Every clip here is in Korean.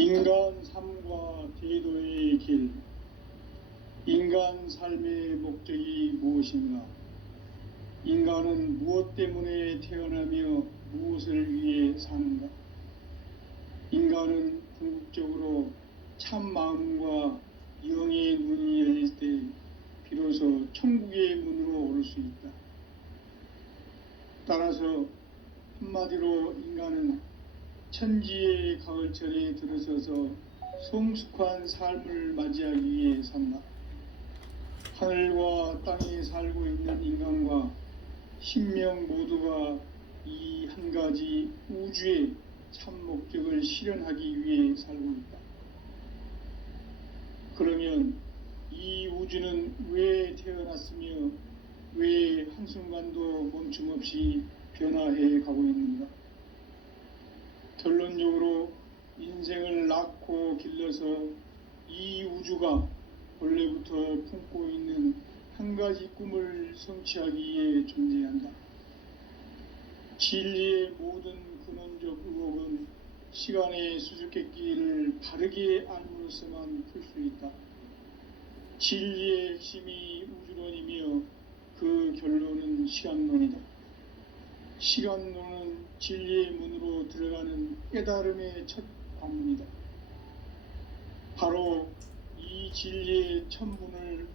인간 삶과 제도의 길. 인간 삶의 목적이 무엇인가? 인간은 무엇 때문에 태어나며 무엇을 위해 사는가? 인간은 궁극적으로 참 마음과 영의 눈이 열릴 때 비로소 천국의 문으로 오를 수 있다. 따라서 한마디로 인간은 천지의 가을철에 들어서서 성숙한 삶을 맞이하기 위해 산다. 하늘과 땅에 살고 있는 인간과 신명 모두가 이 한 가지 우주의 참 목적을 실현하기 위해 살고 있다. 그러면 이 우주는 왜 태어났으며 왜 한순간도 멈춤 없이 변화해 가고 있는가? 결론적으로 인생을 낳고 길러서 이 우주가 원래부터 품고 있는 한 가지 꿈을 성취하기 위해 존재한다. 진리의 모든 근원적 의혹은 시간의 수수께끼를 바르게 알므로서만 풀 수 있다. 진리의 핵심이 우주론이며 그 결론은 시간론이다. 시간론은 진리의 문으로 들어가는 깨달음의 첫 관문이다. 바로 이 진리의 첫 문을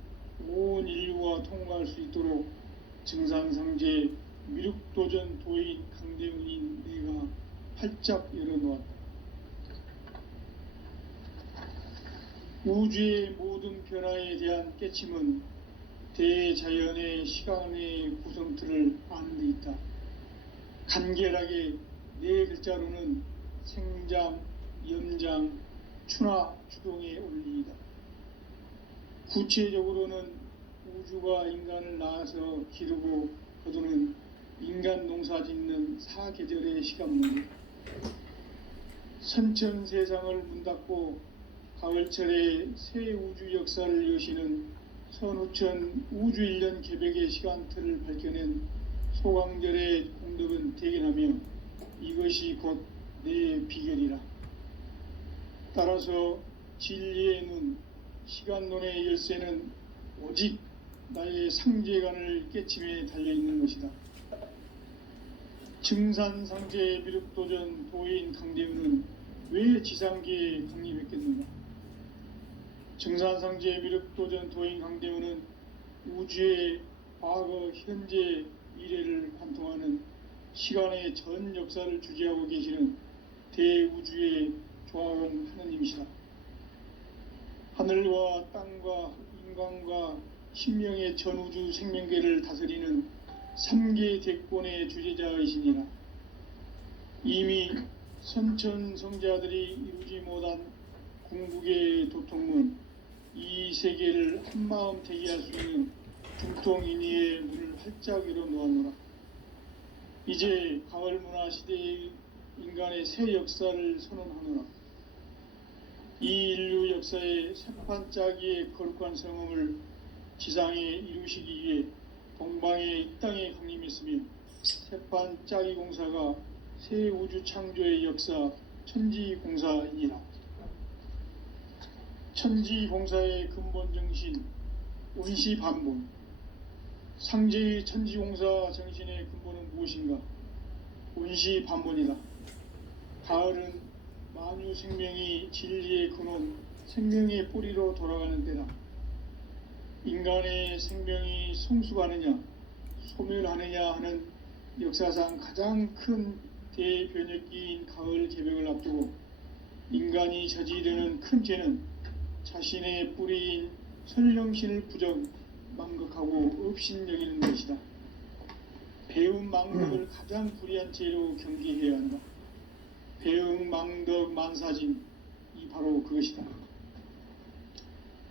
온 인류가 통과할 수 있도록 증산상제 미륵도전 도인 강대훈인 내가 활짝 열어놓았다. 우주의 모든 변화에 대한 깨침은 대자연의 시간의 구성틀을 아는 데 있다. 간결하게 네 글자로는 생장, 염장, 추나 추동의 원리이다. 구체적으로는 우주가 인간을 낳아서 기르고 거두는 인간 농사 짓는 사계절의 시간문이다. 선천 세상을 문 닫고 가을철에 새 우주 역사를 여시는 선우천 우주 1년 개백의 시간틀을 밝혀낸 소강절의 공덕은 대견하며 이것이 곧 내 비결이라. 따라서 진리의 눈, 시간론의 열쇠는 오직 나의 상제관을 깨침에 달려있는 것이다. 증산상제 미륵도전 도인 강대훈은 왜 지상계에 강림했겠는가? 증산상제 미륵도전 도인 강대훈은 우주의 과거, 현재, 미래를 관통하는 시간의 전 역사를 주재하고 계시는 대우주의 조화원 하느님이시다. 하늘과 땅과 인간과 신명의 전우주 생명계를 다스리는 3계 대권의 주재자이시니라. 이미 선천성자들이 이루지 못한 궁극의 도통문, 이 세계를 한마음 대기할 수 있는 중통인의의 문을 활짝 열어놓았노라. 이제 가을문화 시대의 인간의 새 역사를 선언하노라. 이 인류 역사의 새판 짜기의 거룩한 성음을 지상에 이루시기 위해 동방의 이 땅에 강림했으며 새판 짜기 공사가 새 우주 창조의 역사 천지공사이니라. 천지공사의 근본 정신 운시반본. 상제의 천지공사 정신의 근본은 무엇인가? 운시반본이다. 가을은 만유 생명이 진리의 근원, 생명의 뿌리로 돌아가는 때다. 인간의 생명이 성숙하느냐, 소멸하느냐 하는 역사상 가장 큰 대변혁기인 가을 개벽을 앞두고 인간이 저지르는 큰 죄는 자신의 뿌리인 선령신을 부정, 망극하고 업신여기는 것이다. 배움 망덕을 가장 불의한 죄로 경계해야 한다. 배움 망덕 만사진, 이 바로 그것이다.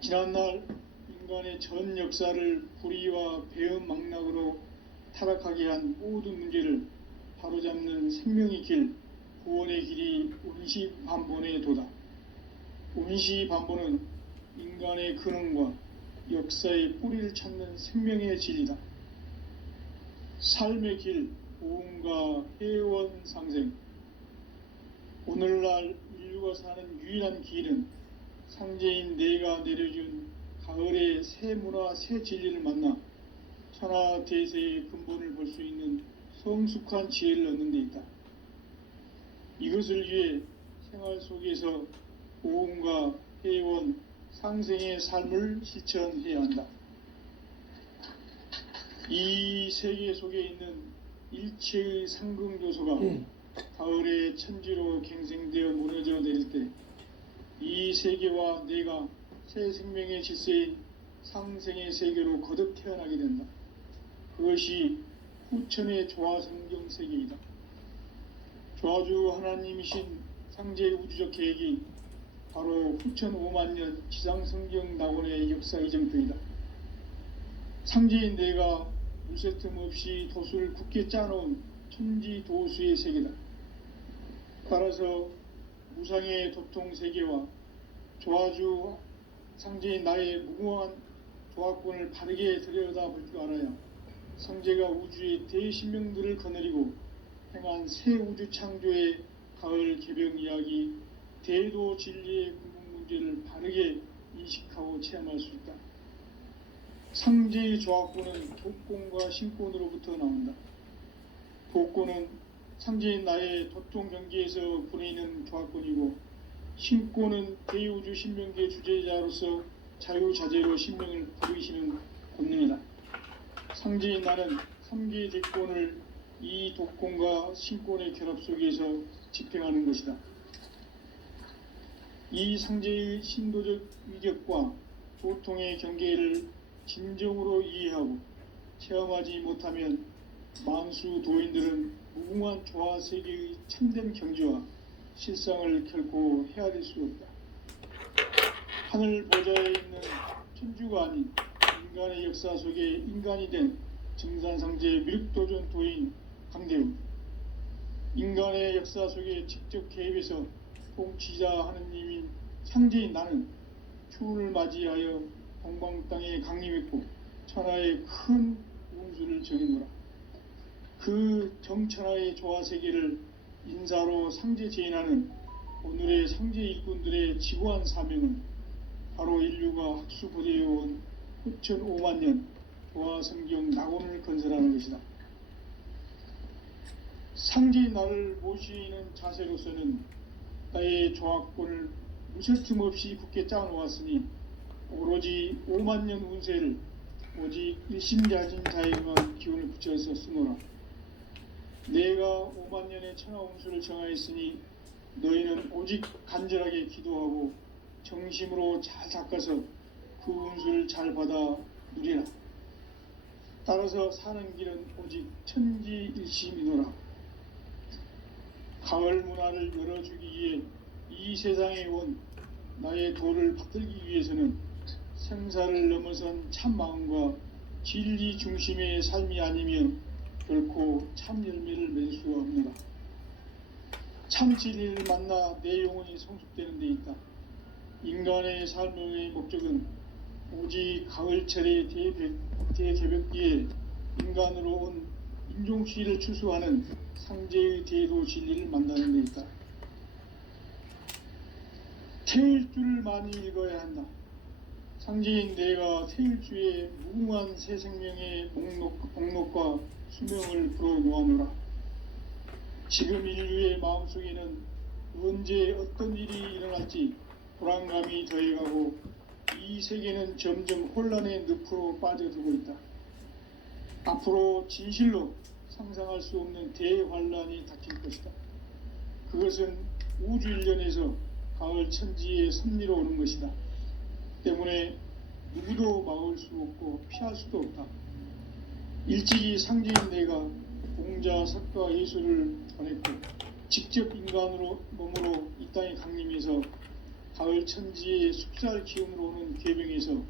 지난날 인간의 전 역사를 불의와 배움 망락으로 타락하게 한 모든 문제를 바로잡는 생명의 길, 구원의 길이 운시반본의 도다. 운시반본은 인간의 근원과 역사의 뿌리를 찾는 생명의 진리다. 삶의 길, 보험과 회원 상생. 오늘날 인류가 인류가 사는 유일한 길은 상제인 내가 내려준 가을의 새 문화, 새 진리를 만나 천하 대세의 근본을 볼 수 있는 성숙한 지혜를 얻는 데 있다. 이것을 위해 생활 속에서 보험과 회원, 상생의 삶을 실천해야 한다. 이 세계 속에 있는 일체의 상금 요소가 가을의 천지로 갱생되어 무너져 내릴 때 이 세계와 내가 새 생명의 질서인 상생의 세계로 거듭 태어나게 된다. 그것이 후천의 조화성경 세계이다. 조화주 하나님이신 상제의 우주적 계획이 바로 후천 5만년 지상성경 낙원의 역사 이정표이다. 상제인 내가 물새 틈 없이 도수를 굳게 짜놓은 천지 도수의 세계다. 따라서 무상의 도통 세계와 조화주 상제인 나의 무궁한 조화권을 바르게 들여다볼 줄 알아야 상제가 우주의 대신명들을 거느리고 행한 새 우주 창조의 가을 개병 이야기, 대도 진리의 궁극 문제를 바르게 인식하고 체험할 수 있다. 상제의 조화권은 독권과 신권으로부터 나온다. 독권은 상제인 나의 도통 경계에서 보내는 조화권이고, 신권은 대우주 신명계 주제자로서 자유자재로 신명을 부르시는 권능이다. 상제인 나는 3개의 대권을 이 독권과 신권의 결합 속에서 집행하는 것이다. 이 상제의 신도적 위격과 도통의 경계를 진정으로 이해하고 체험하지 못하면 만수 도인들은 무궁한 조화 세계의 참된 경지와 실상을 결코 헤아릴 수 없다. 하늘 보좌에 있는 천주가 아닌 인간의 역사 속에 인간이 된 증산상제 밀도전 도인 강대훈, 인간의 역사 속에 직접 개입해서 통치자 하느님인 상제인 나는 추운을 맞이하여 동방 땅에 강림했고 천하의 큰 운수를 정해노라. 그 정천하의 조화세계를 인사로 상제 제인하는 오늘의 상제 일꾼들의 지고한 사명은 바로 인류가 학수부대해온 후천 5만년 조화성경 낙원을 건설하는 것이다. 상제인 나를 모시는 자세로서는 나의 조화권을 무설틈 없이 굳게 짜놓았으니 오로지 5만년 운세를 오직 일심자진 자에게만 기운을 붙여서 쓰노라. 내가 5만년의 천하 운수를 정하였으니 너희는 오직 간절하게 기도하고 정심으로 잘 닦아서 그 운수를 잘 받아 누리라. 따라서 사는 길은 오직 천지일심이노라. 가을 문화를 열어주기 위해 이 세상에 온 나의 도를 받들기 위해서는 생사를 넘어선 참마음과 진리 중심의 삶이 아니면 결코 참 열매를 맺을 수가 없노라. 참 진리를 만나 내 영혼이 성숙되는 데 있다. 인간의 삶의 목적은 오직 가을철의 대개벽기에 인간으로 온 인종시를 추수하는 상제의 대도 진리를 만나는 데 있다. 태일주를 많이 읽어야 한다. 상제인 내가 태일주의 무궁한 새 생명의 목록과 수명을 불어놓아노라. 지금 인류의 마음속에는 언제 어떤 일이 일어날지 불안감이 더해가고 이 세계는 점점 혼란의 늪으로 빠져들고 있다. 앞으로 진실로 상상할 수 없는 대환란이 닥칠 것이다. 그것은 우주 일련에서 가을 천지의 섭리로 오는 것이다. 때문에 누구도 막을 수 없고 피할 수도 없다. 일찍이 상제인 내가 공자, 석가, 예술을 전했고 직접 인간으로 몸으로 이 땅에 강림해서 가을 천지의 숙살 기운으로 오는 계병에서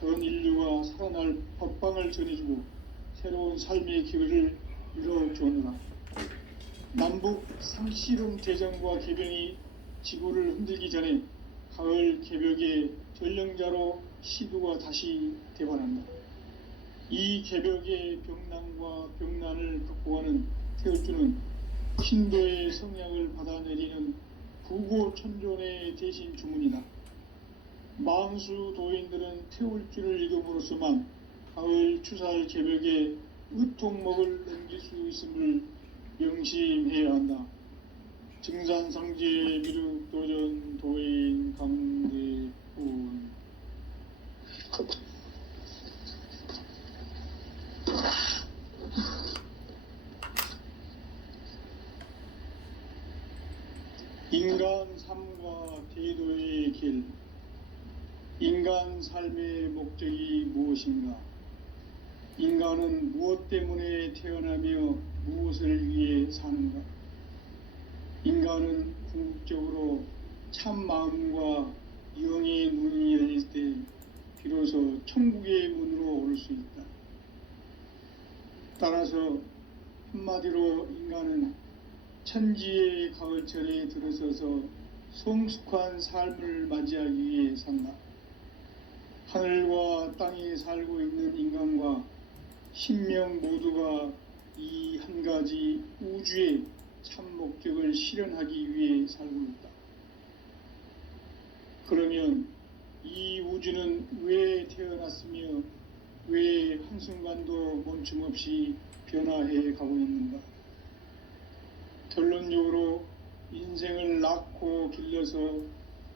전 인류가 살아날 법방을 전해주고 새로운 삶의 기회를 이뤄주느라. 남북 상씨름 대전과 계병이 지구를 흔들기 전에 가을 개벽의 전령자로 시두가 다시 대반한다. 이 개벽의 병난과 병난을 극복하는 태울주는 신도의 성향을 받아내리는 부고천존의 대신 주문이다. 만수 도인들은 태울 줄을 읽음으로써만 가을 추살 개벽에 의통목을 넘길 수 있음을 명심해야 한다. 증산상제 미륵도전 도인 강대훈. 인간 삶과 대도의 길. 인간 삶의 목적이 무엇인가? 인간은 무엇 때문에 태어나며 무엇을 위해 사는가? 인간은 궁극적으로 참 마음과 영의 눈이 열릴 때 비로소 천국의 문으로 올 수 있다. 따라서 한마디로 인간은 천지의 가을철에 들어서서 성숙한 삶을 맞이하기 위해 산다. 하늘과 땅에 살고 있는 인간과 신명 모두가 이 한 가지 우주의 참 목적을 실현하기 위해 살고 있다. 그러면 이 우주는 왜 태어났으며 왜 한순간도 멈춤없이 변화해 가고 있는가? 결론적으로 인생을 낳고 길러서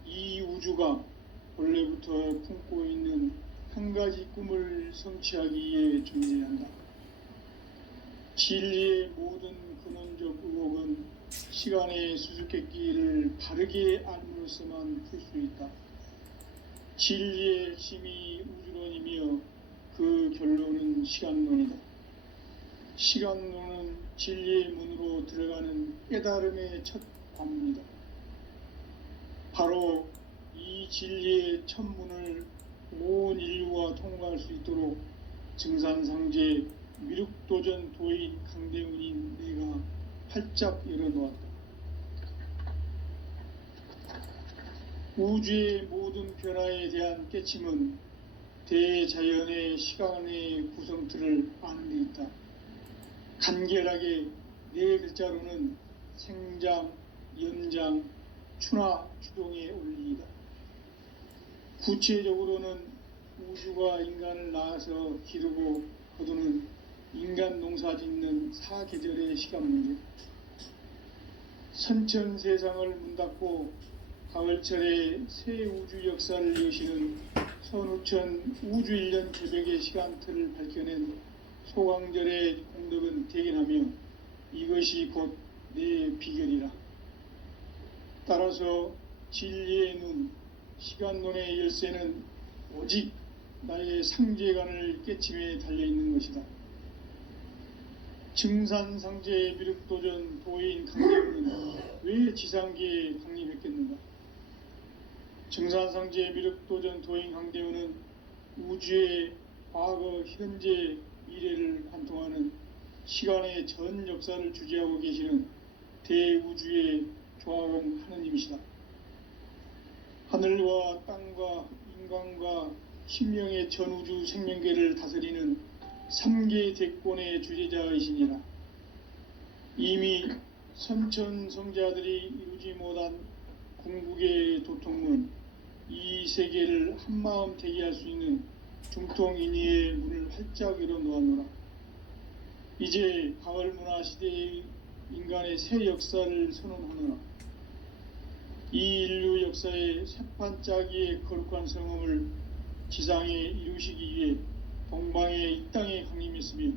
이 우주가 원래부터 품고 있는 한 가지 꿈을 성취하기 위해 존재한다. 진리의 모든 근원적 의혹은 시간의 수수께끼를 바르게 알므로써만 풀 수 있다. 진리의 핵심이 우주론이며 그 결론은 시간론이다. 시간론은 진리의 문으로 들어가는 깨달음의 첫 관문이다. 바로 이 진리의 첫 문을 온 인류가 통과할 수 있도록 증산상제 미륵도전 도인 강대훈인 내가 활짝 열어놓았다. 우주의 모든 변화에 대한 깨침은 대자연의 시간의 구성틀을 아는 데 있다. 간결하게 네 글자로는 생장, 연장, 추나 추동의 원리이다. 구체적으로는 우주가 인간을 낳아서 기르고 거두는 인간 농사 짓는 사계절의 시간 문제. 선천 세상을 문 닫고 가을철에 새 우주 역사를 여시는 선우천 우주 1년 개벽의 시간틀을 밝혀낸 소강절의 공덕은 대견하며 이것이 곧 내 비결이라. 따라서 진리의 눈, 시간론의 열쇠는 오직 나의 상제관을 깨침에 달려있는 것이다. 증산상제 미륵도전 도인 강대훈은 왜 지상계에 강림했겠는가? 증산상제 미륵도전 도인 강대훈은 우주의 과거, 현재, 미래를 관통하는 시간의 전 역사를 주재하고 계시는 대우주의 조화공 하느님이시다. 하늘과 땅과 인간과 신명의 전우주 생명계를 다스리는 3계 대권의 주재자이시니라. 이미 선천성자들이 이루지 못한 궁극의 도통문, 이 세계를 한마음 되게 할 수 있는 중통인의의 문을 활짝 열어놓았노라. 이제 가을 문화 시대의 인간의 새 역사를 선언하노라. 이 인류 역사의 새판짜기의 거룩한 성음을 지상에 이루시기 위해 동방의 이 땅에 강림했으며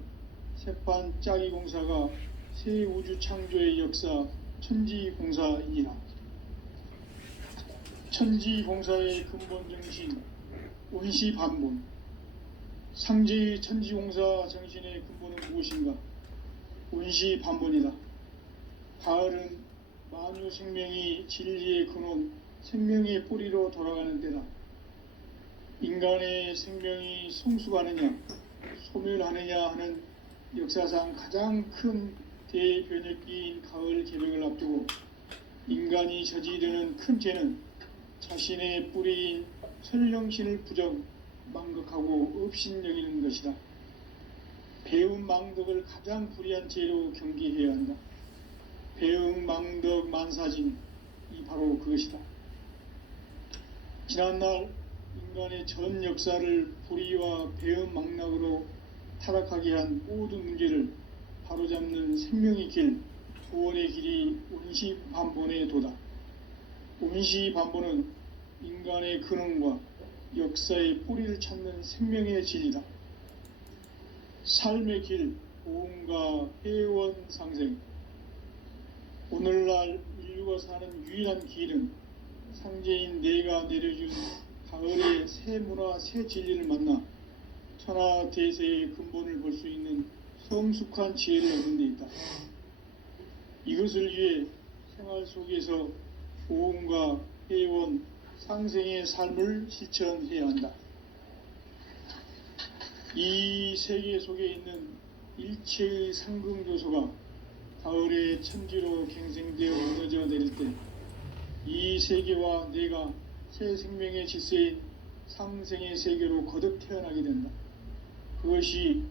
새판짜기 공사가 새 우주 창조의 역사 천지공사이니라. 천지공사의 근본 정신 운시반본. 상제의 천지공사 정신의 근본은 무엇인가? 운시반본이다. 가을은 만유 생명이 진리의 근원, 생명의 뿌리로 돌아가는 때다. 인간의 생명이 성숙하느냐, 소멸하느냐 하는 역사상 가장 큰 대변혁기인 가을 개벽을 앞두고 인간이 저지르는 큰 죄는 자신의 뿌리인 설령신을 부정, 망극하고 업신여기는 것이다. 배움 망덕을 가장 불의한 죄로 경계해야 한다. 배움 망덕 만사진, 바로 그것이다. 지난날 인간의 전 역사를 불의와 배은망락으로 타락하게 한 모든 문제를 바로잡는 생명의 길, 구원의 길이 운시반본에 도다. 운시반본은 인간의 근원과 역사의 뿌리를 찾는 생명의 진리다. 삶의 길, 보험과 회원 상생. 오늘날 인류가 사는 유일한 길은 상제인 내가 내려준 가을의 새 문화, 새 진리를 만나 천하 대세의 근본을 볼 수 있는 성숙한 지혜를 얻는 데 있다. 이것을 위해 생활 속에서 보험과 회원, 상생의 삶을 실천해야 한다. 이 세계 속에 있는 일체의 상승조소가 가을의 천지로 갱생되어 무너져 내릴 때 이 세계와 내가 새 생명의 질서인 상생의 세계로 거듭 태어나게 된다. 그것이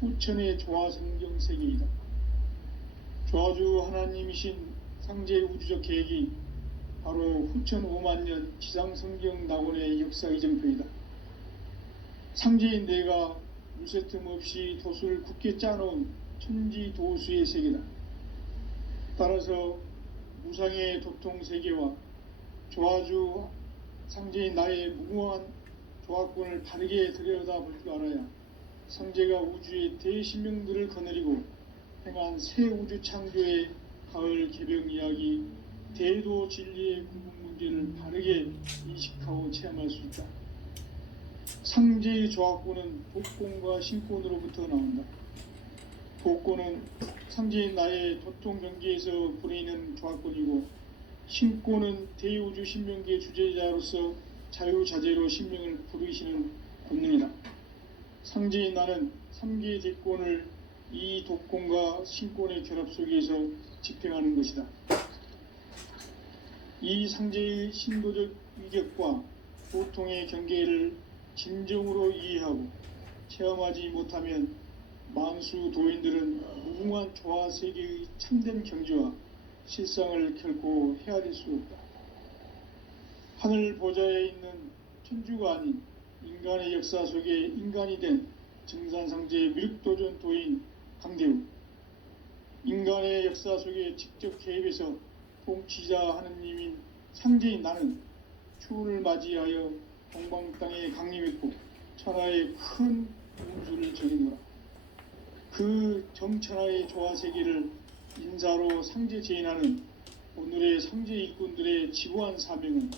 후천의 조화성경 세계이다. 조화주 하나님이신 상제의 우주적 계획이 바로 후천 5만 년 지상성경 낙원의 역사 이정표이다. 상제인 내가 물새틈 없이 도수를 굳게 짜놓은 천지도수의 세계다. 따라서 무상의 도통세계와 조화주 상제인 나의 무궁한 조화권을 바르게 들여다볼 줄 알아야 상제가 우주의 대신명들을 거느리고 행한 새 우주 창조의 가을 개병 이야기, 대도 진리의 구분 문제를 바르게 인식하고 체험할 수 있다. 상제의 조화권은 복권과 신권으로부터 나온다. 복권은 상제인 나의 도통 경계에서 부리는 조화권이고, 신권은 대우주 신명계의 주제자로서 자유자재로 신명을 부르시는 본능이다. 상제인 나는 3개의 대권을 이 독권과 신권의 결합 속에서 집행하는 것이다. 이 상제의 신도적 위격과 보통의 경계를 진정으로 이해하고 체험하지 못하면 만수 도인들은 무궁한 조화세계의 참된 경지와 실상을 결코 헤아릴 수 없다. 하늘 보좌에 있는 천주가 아닌 인간의 역사 속에 인간이 된 증산상제의 미륵도전 도인 강대우, 인간의 역사 속에 직접 개입해서 통치자 하느님인 상제인 나는 추운을 맞이하여 동방 땅에 강림했고 천하의 큰 운수를 전이노라. 그 정천하의 조화세계를 인사로 상제 제인하는 오늘의 상제 일꾼들의 지구한 사명은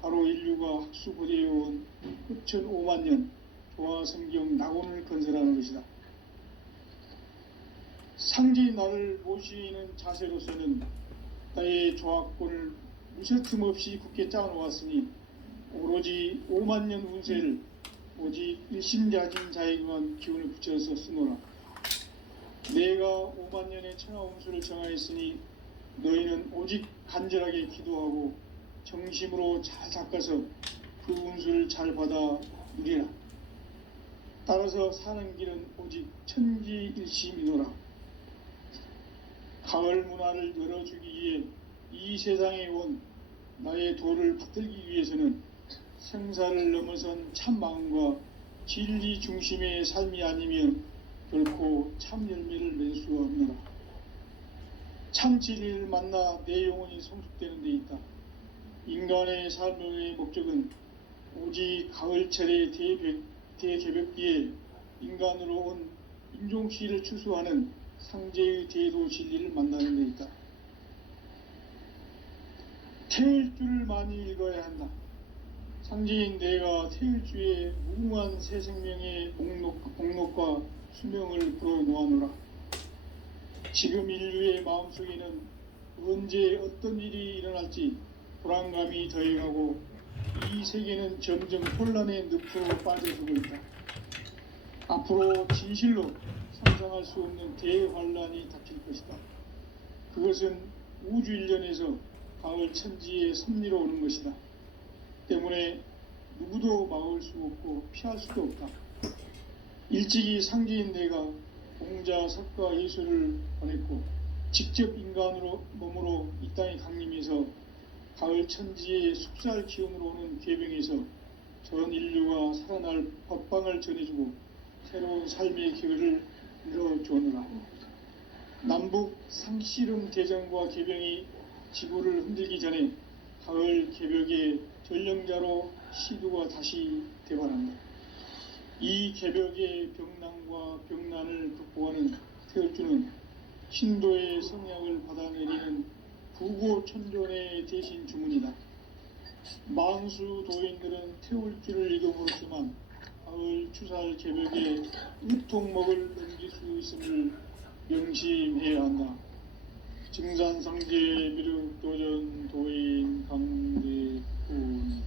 바로 인류가 학수고대해온 후천 5만 년 조화성경 낙원을 건설하는 것이다. 상제인 나를 모시는 자세로서는 나의 조화권을 무쇠틈 없이 굳게 짜놓았으니 오로지 5만 년 운세를 오직 일심자진 자에게만 기운을 붙여서 쓰노라. 내가 5만 년의 천하 운수를 정하였으니 너희는 오직 간절하게 기도하고 정심으로 잘 닦아서 그 운수를 잘 받아 누리라. 따라서 사는 길은 오직 천지일심이노라. 가을 문화를 열어주기 위해 이 세상에 온 나의 도를 받들기 위해서는 생사를 넘어선 참 마음과 진리 중심의 삶이 아니면 결코 참 열매를 맺을 수가 없노라. 참 진리를 만나 내 영혼이 성숙되는 데 있다. 인간의 삶의 목적은 오직 가을철의 대개벽기에 인간으로 온 인종시를 추수하는 상제의 대도 진리를 만나는 데 있다. 태일 줄을 많이 읽어야 한다. 상제인 내가 태일주의 무궁한 새 생명의 목록과 수명을 불어놓아노라. 지금 인류의 마음속에는 언제 어떤 일이 일어날지 불안감이 더해가고 이 세계는 점점 혼란의 늪으로 빠져들고 있다. 앞으로 진실로 상상할 수 없는 대환란이 닥칠 것이다. 그것은 우주 일련에서 가을 천지의 섭리로 오는 것이다. 때문에 누구도 막을 수 없고 피할 수도 없다. 일찍이 상제인 내가 공자, 석가, 예수를 보냈고 직접 인간으로 몸으로 이 땅에 강림해서 가을 천지의 숙살 기운으로 오는 계병에서 전 인류가 살아날 법방을 전해주고 새로운 삶의 기회를 열어주느라. 남북 상씨름 대전과 계병이 지구를 흔들기 전에 가을 개벽의 전령자로 시두가 다시 되관한다. 이 개벽의 병난과 병난을 극복하는 태울주는 신도의 성약을 받아내리는 부고천존의 대신 주문이다. 만수 도인들은 태울주를 이름으로지만 가을 추살 개벽에 으통먹을 넘길 수 있음을 명심해야 한다. 증산상제 미륵도전 도인 강대군.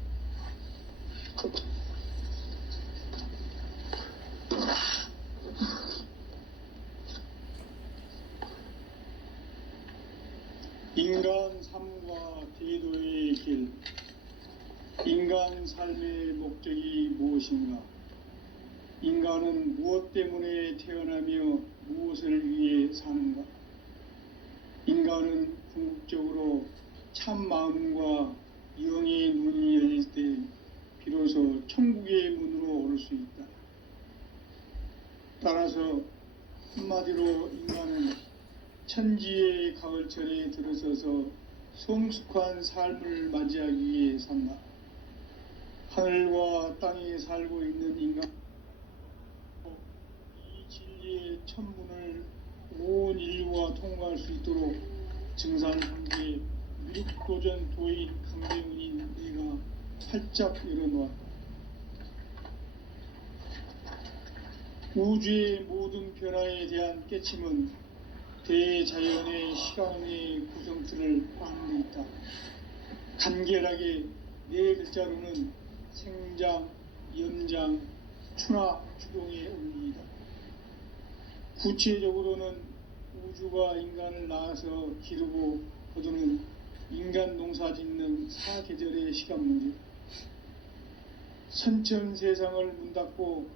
인간 삶과 대도의 길. 인간 삶의 목적이 무엇인가? 인간은 무엇 때문에 태어나며 무엇을 위해 사는가? 인간은 궁극적으로 참 마음과 영의 눈이 열릴 때 비로소 천국의 문으로 오를 수 있다. 따라서 한마디로 인간은 천지의 가을철에 들어서서 성숙한 삶을 맞이하기 위해 산다. 하늘과 땅에 살고 있는 인간, 이 진리의 천문을 온 인류가 통과할 수 있도록 증산상제 미륵도전 도인 강대훈인 내가 활짝 열어놓았다. 우주의 모든 변화에 대한 깨침은 대자연의 시간의 구성틀을 파는 데 있다. 간결하게 네 글자로는 생장, 연장, 추나 추동의 원리이다. 구체적으로는 우주가 인간을 낳아서 기르고 거두는 인간 농사 짓는 사계절의 시간 문제. 선천 세상을 문 닫고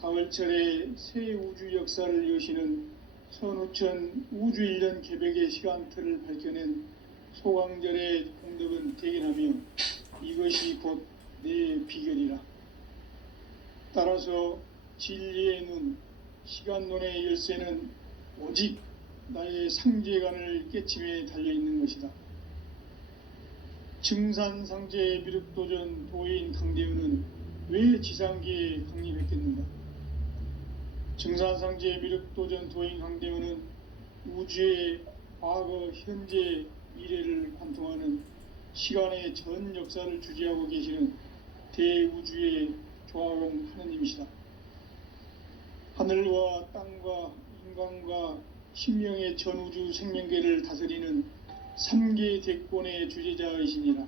가을철에 새 우주 역사를 여시는 선우천 우주일년 개벽의 시간틀을 밝혀낸 소강절의 공덕은 대견하며 이것이 곧 내 비결이라. 따라서 진리의 눈, 시간론의 열쇠는 오직 나의 상제관을 깨침에 달려있는 것이다. 증산상제 미륵도전 도인 강대훈은 왜 지상계에 강림했겠는가? 증산상제 미륵도전 도인 강대훈은 우주의 과거, 현재, 미래를 관통하는 시간의 전 역사를 주재하고 계시는 대우주의 조화공 하느님이시다. 하늘과 땅과 인간과 신명의 전우주 생명계를 다스리는 3계 대권의 주재자이시니라.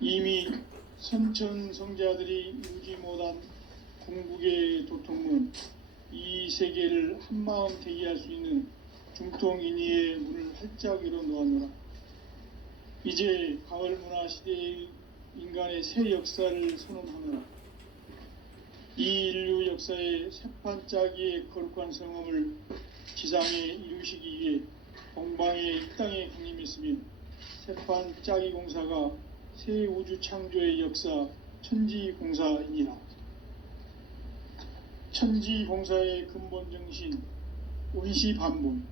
이미 선천성자들이 유지 못한 궁극의 도통문, 이 세계를 한마음 대기할 수 있는 중통인의의 문을 활짝 열어놓았노라. 이제 가을 문화 시대의 인간의 새 역사를 선언하노라. 이 인류 역사의 새판짜기의 거룩한 성험을 지상에 이루시기 위해 동방의 이 땅에 강림했으며 새판짜기 공사가 새 우주 창조의 역사 천지공사이니라. 천지공사의 근본 정신 원시반본.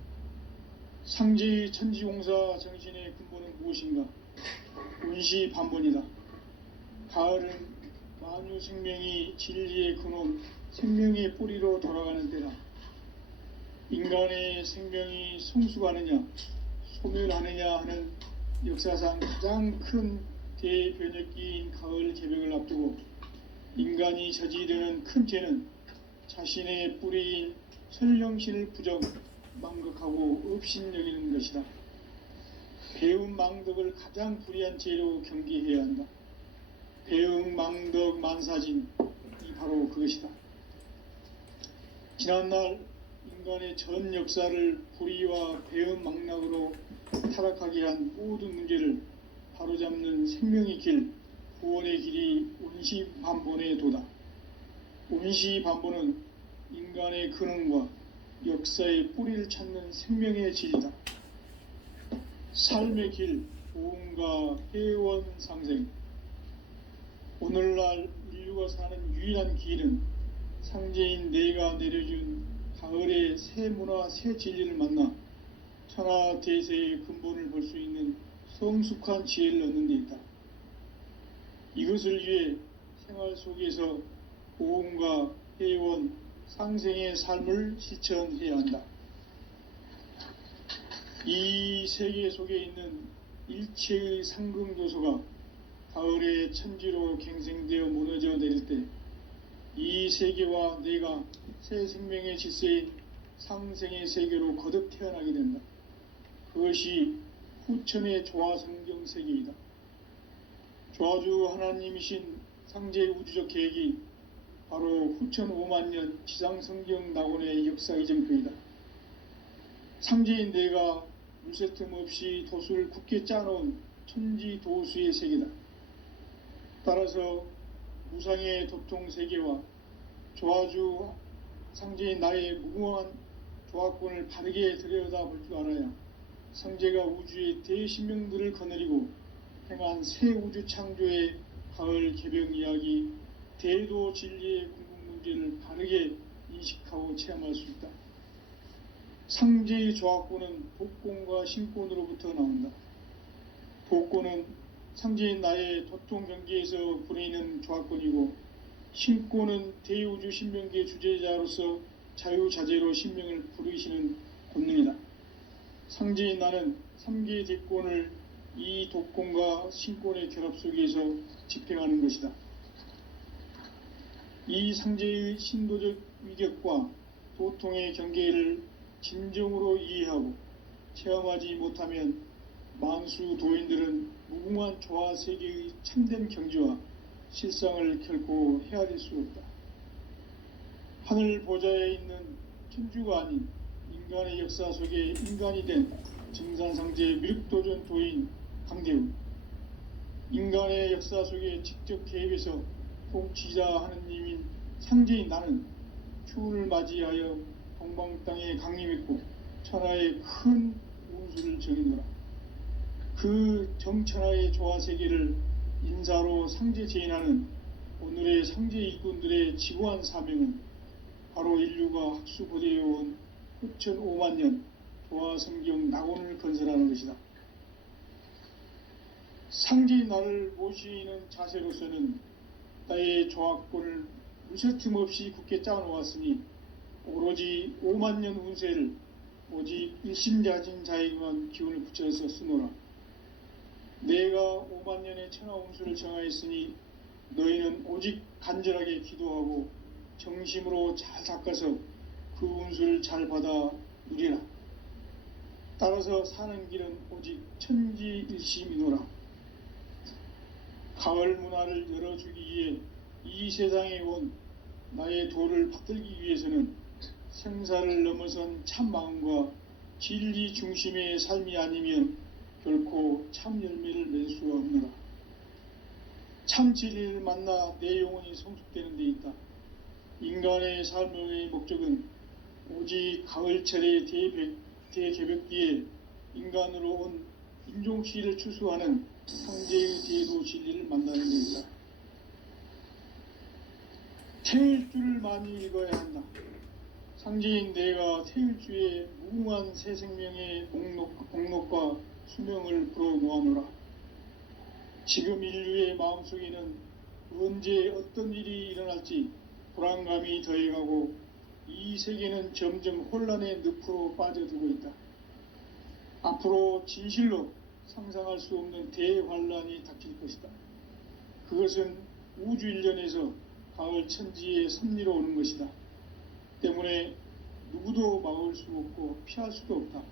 상제의 천지공사 정신의 근본은 무엇인가? 원시반본이다. 가을은 만유 생명이 진리의 근원, 생명의 뿌리로 돌아가는 때다. 인간의 생명이 성숙하느냐, 소멸하느냐 하는 역사상 가장 큰 대변혁기인 가을 개벽을 앞두고 인간이 저지르는 큰 죄는 자신의 뿌리인 설령신을 부정, 망극하고 업신여기는 것이다. 배움 망덕을 가장 불의한 죄로 경계해야 한다. 배움 망덕 만사진, 이 바로 그것이다. 지난날 인간의 전 역사를 불의와 배움 망락으로 타락하게 한 모든 문제를 바로잡는 생명의 길, 구원의 길이 원시반본의 도다. 원시반본은 인간의 근원과 역사의 뿌리를 찾는 생명의 질이다. 삶의 길, 고온과 해원 상생. 오늘날 인류가 사는 유일한 길은 상제인 내가 내려준 가을의 새 문화, 새 진리를 만나 천하 대세의 근본을 볼 수 있는 성숙한 지혜를 얻는 데 있다. 이것을 위해 생활 속에서 고온과 해원, 상생의 삶을 실천해야 한다. 이 세계 속에 있는 일체의 상금도서가 가을의 천지로 갱생되어 무너져 내릴 때 이 세계와 내가 새 생명의 질서인 상생의 세계로 거듭 태어나게 된다. 그것이 후천의 조화성경 세계이다. 조화주 하나님이신 상제의 우주적 계획이 바로 후천 5만년 지상성경 낙원의 역사 이정표이다. 상제인 내가 물새 틈 없이 도수를 굳게 짜놓은 천지 도수의 세계다. 따라서 무상의 도통 세계와 조화주 상제인 나의 무궁한 조화권을 바르게 들여다볼 줄 알아야 상제가 우주의 대신명들을 거느리고 행한 새 우주 창조의 가을 개벽 이야기, 대도 진리의 궁극 문제를 바르게 인식하고 체험할 수 있다. 상제의 조화권은 복권과 신권으로부터 나온다. 복권은 상제인 나의 도통 경계에서 부리는 조화권이고, 신권은 대우주 신명기의 주제자로서 자유자재로 신명을 부르시는 권능이다. 상제인 나는 3개의 대권을 이 독권과 신권의 결합 속에서 집행하는 것이다. 이 상제의 신도적 위격과 도통의 경계를 진정으로 이해하고 체험하지 못하면 만수 도인들은 무궁한 조화 세계의 참된 경지와 실상을 결코 헤아릴 수 없다. 하늘 보좌에 있는 천주가 아닌 인간의 역사 속에 인간이 된 증산상제 미륵도전 도인 강대훈, 인간의 역사 속에 직접 개입해서 통치자 하느님인 상제인 나는 추운을 맞이하여 동방 땅에 강림했고 천하의 큰 운수를 정해노라. 그 정천하의 조화세계를 인사로 상제 제인하는 오늘의 상제 일꾼들의 지구한 사명은 바로 인류가 학수고대해온 후천 5만년 조화성경 낙원을 건설하는 것이다. 상제인 나를 모시는 자세로서는 나의 조화권을 무쇠틈 없이 굳게 짜놓았으니 오로지 5만년 운세를 오직 일심자진 자에게만 기운을 붙여서 쓰노라. 내가 5만년의 천하 운수를 정하였으니 너희는 오직 간절하게 기도하고 정심으로 잘 닦아서 그 운수를 잘 받아 누리라. 따라서 사는 길은 오직 천지일심이노라. 가을 문화를 열어주기 위해 이 세상에 온 나의 도를 받들기 위해서는 생사를 넘어선 참 마음과 진리 중심의 삶이 아니면 결코 참 열매를 맺을 수가 없노라. 참 진리를 만나 내 영혼이 성숙되는 데 있다. 인간의 삶의 목적은 오직 가을철의 대개벽 뒤에 인간으로 온 인종시를 추수하는 상제의 대도 진리를 만나는 데 있다. 태일주를 많이 읽어야 한다. 상제인 내가 태일주의 무궁한 새 생명의 목록과 수명을 불어놓아노라. 지금 인류의 마음속에는 언제 어떤 일이 일어날지 불안감이 더해가고 이 세계는 점점 혼란의 늪으로 빠져들고 있다. 앞으로 진실로 상상할 수 없는 대환란이 닥칠 것이다. 그것은 우주 일련에서 가을 천지의 섭리로 오는 것이다. 때문에 누구도 막을 수 없고 피할 수도 없다.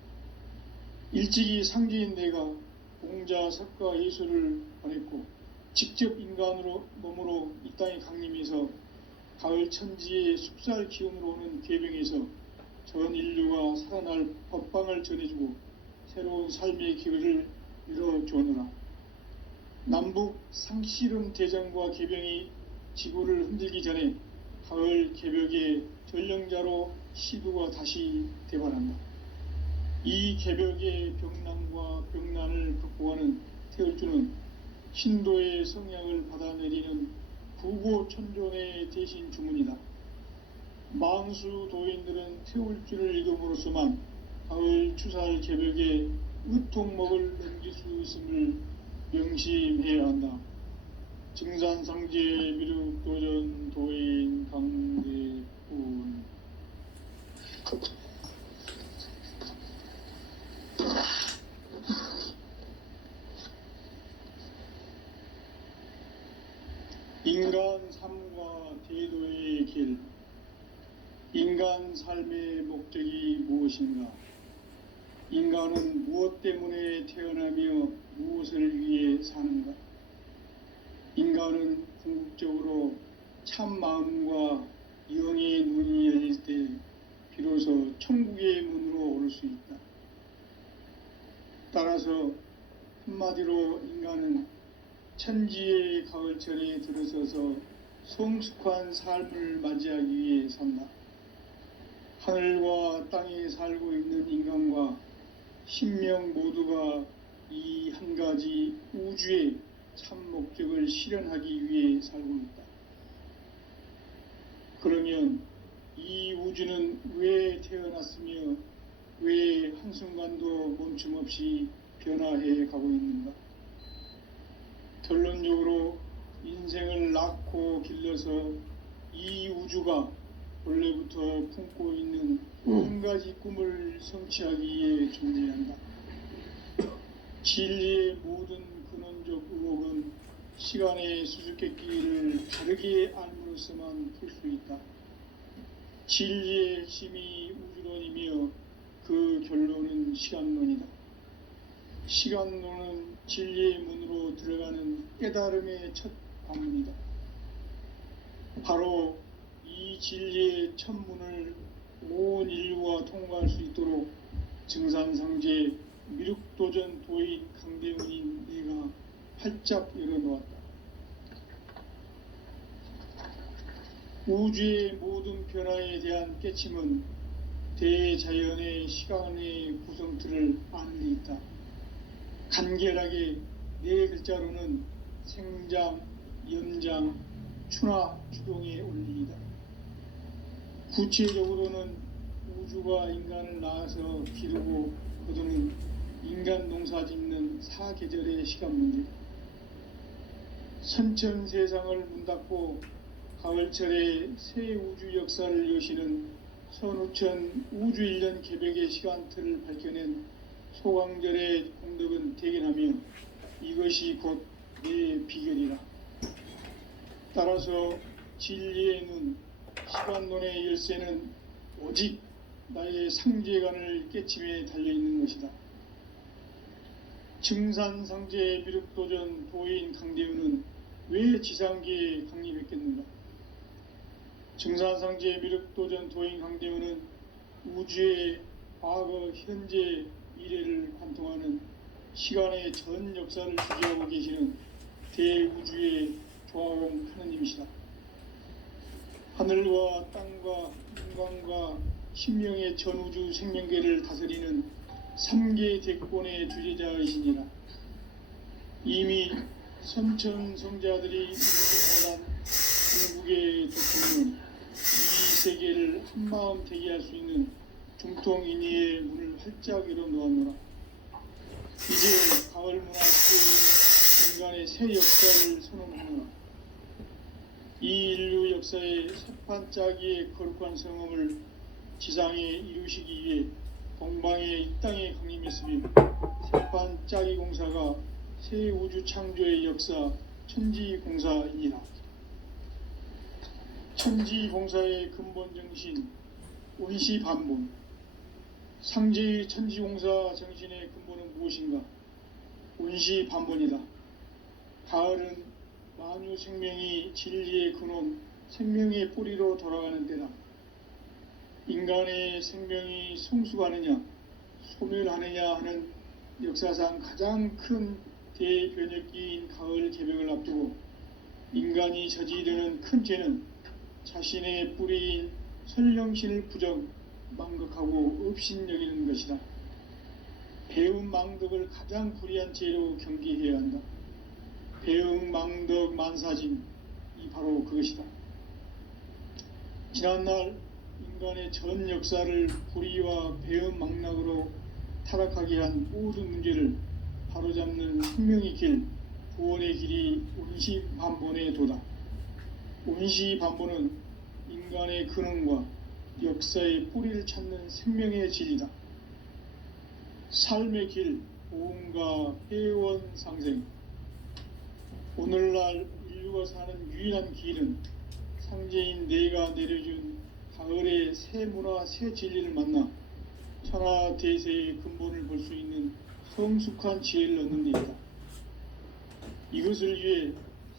일찍이 상제인 내가 공자, 석가, 예수를 보냈고 직접 인간으로 몸으로 이 땅에 강림해서 가을 천지의 숙살 기운으로 오는 괴병에서 전 인류가 살아날 법방을 전해주고 새로운 삶의 기회를 열어주었노라. 남북 상씨름 대전과 개병이 지구를 흔들기 전에 가을 개벽의 전령자로 시두가 다시 대발한다. 이 개벽의 병난과 병난을 극복하는 태울주는 신도의 성약을 받아내리는 부고천존의 대신 주문이다. 망수 도인들은 태울주를 읽음으로써만 가을 추살 개벽에 의통목을 넘길 수 있음을 명심해야 한다. 증산상제 미륵도전 도인 강대훈. 인간 삶과 대도의 길. 인간 삶의 목적이 무엇인가? 인간은 무엇 때문에 태어나며 무엇을 위해 사는가? 인간은 궁극적으로 참 마음과 영의 눈이 열릴 때 비로소 천국의 문으로 오를 수 있다. 따라서 한마디로 인간은 천지의 가을철에 들어서서 성숙한 삶을 맞이하기 위해 산다. 하늘과 땅에 살고 있는 인간과 신명 모두가 이 한 가지 우주의 참 목적을 실현하기 위해 살고 있다. 그러면 이 우주는 왜 태어났으며 왜 한순간도 멈춤 없이 변화해 가고 있는가? 결론적으로 인생을 낳고 길러서 이 우주가 원래부터 품고 있는 한 가지 꿈을 성취하기 위해 존재한다. 진리의 모든 근원적 의혹은 시간의 수수께끼를 다르게 알므로써만 풀 수 있다. 진리의 핵심이 우주론이며 그 결론은 시간론이다. 시간론은 진리의 문으로 들어가는 깨달음의 첫 관문이다. 바로 이 진리의 첫 문을 온 인류가 통과할 수 있도록 증산상제 미륵도전 도인 강대훈인 내가 활짝 열어놓았다. 우주의 모든 변화에 대한 깨침은 대자연의 시간의 구성틀을 아는 데 있다. 간결하게 네 글자로는 생장, 연장, 추나 추동의 원리이다. 구체적으로는 우주가 인간을 낳아서 기르고 거두는 인간 농사 짓는 사계절의 시간 문제다. 선천 세상을 문 닫고 가을철에 새 우주 역사를 여시는 선우천 우주 1년 개벽의 시간틀을 밝혀낸 소강절의 공덕은 대견하며 이것이 곧 내 비결이라. 따라서 진리의 눈, 시간론의 열쇠는 오직 나의 상제관을 깨침에 달려있는 것이다. 증산상제 미륵도전 도인 강대훈은 왜 지상계에 강림했겠는가? 증산상제 미륵도전 도인 강대훈은 우주의 과거, 현재, 미래를 관통하는 시간의 전 역사를 주재하고 계시는 대우주의 조화공 하느님이시다. 하늘과 땅과 인간과 신명의 전우주 생명계를 다스리는 3계 대권의 주제자이시니라. 이미 선천성자들이 우주보단 중국의 대통령은 이 세계를 한마음 되게 할 수 있는 중통인의의 문을 활짝 열어놓았노라. 이제 가을 문화 속에 인간의 새 역사를 선언하노라. 이 인류 역사의 새판짜기의 거룩한 성음을 지상에 이루시기 위해 동방의 이 땅에 강림했으며 새판짜기 공사가 새 우주 창조의 역사 천지공사이니라. 천지공사의 근본 정신 원시반본. 상제의 천지공사 정신의 근본은 무엇인가? 원시반본이다. 가을은 만유 생명이 진리의 근원, 생명의 뿌리로 돌아가는 때다. 인간의 생명이 성숙하느냐, 소멸하느냐 하는 역사상 가장 큰 대변혁기인 가을 개벽을 앞두고 인간이 저지르는 큰 죄는 자신의 뿌리인 설령신을 부정, 망각하고 업신여기는 것이다. 배은망덕을 가장 불의한 죄로 경계해야 한다. 배은망덕 만사진, 이 바로 그것이다. 지난날 인간의 전 역사를 불의와 배은망락으로 타락하게 한 모든 문제를 바로잡는 생명의 길, 구원의 길이 운시반본의 도다. 운시반본은 인간의 근원과 역사의 뿌리를 찾는 생명의 진리다. 삶의 길, 보험과 회원 상생. 오늘날 인류가 사는 유일한 길은 상제인 내가 내려준 가을의 새 문화, 새 진리를 만나 천하 대세의 근본을 볼 수 있는 성숙한 지혜를 얻는 데 있다. 이것을 위해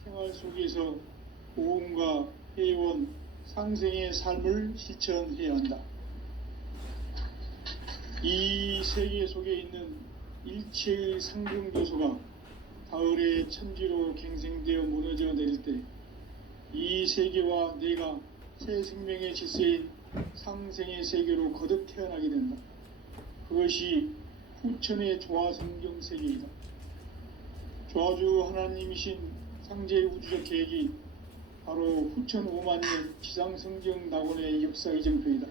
생활 속에서 보험과 회원, 상생의 삶을 실천해야 한다. 이 세계 속에 있는 일체의 상중 요소가 가을의 천지로 갱생되어 무너져 내릴 때 이 세계와 내가 새 생명의 질서인 상생의 세계로 거듭 태어나게 된다. 그것이 후천의 조화성경 세계이다. 조화주 하나님이신 상제의 우주적 계획이 바로 후천 5만 년 지상성경 낙원의 역사 이정표이다.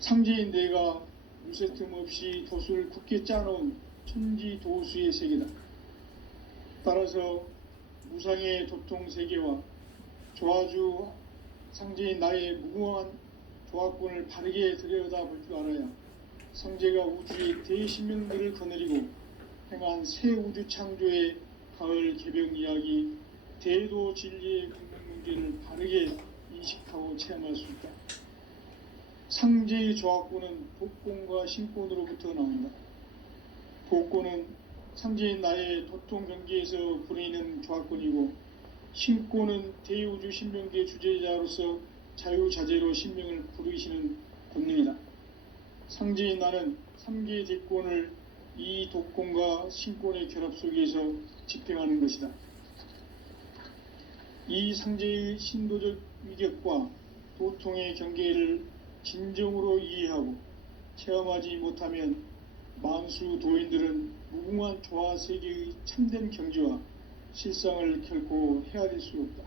상제인 내가 무쇠 틈 없이 돛을 굳게 짜놓은 천지 도수의 세계다. 따라서 무상의 도통 세계와 조화주 상제인 나의 무궁한 조화권을 바르게 들여다볼 줄 알아야 상제가 우주의 대신명들을 거느리고 행한 새 우주 창조의 가을 개벽 이야기, 대도 진리의 궁극 문제를 바르게 인식하고 체험할 수 있다. 상제의 조화권은 복권과 신권으로부터 나온다. 복권은 상제인 나의 도통 경계에서 부리는 조화권이고, 신권은 대우주 신명계 주제자로서 자유자재로 신명을 부르시는 권능이다. 상제인 나는 3개의 대권을 이 독권과 신권의 결합 속에서 집행하는 것이다. 이 상제의 신도적 위격과 도통의 경계를 진정으로 이해하고 체험하지 못하면 만수 도인들은 무궁한 조화 세계의 참된 경지와 실상을 결코 헤아릴 수 없다.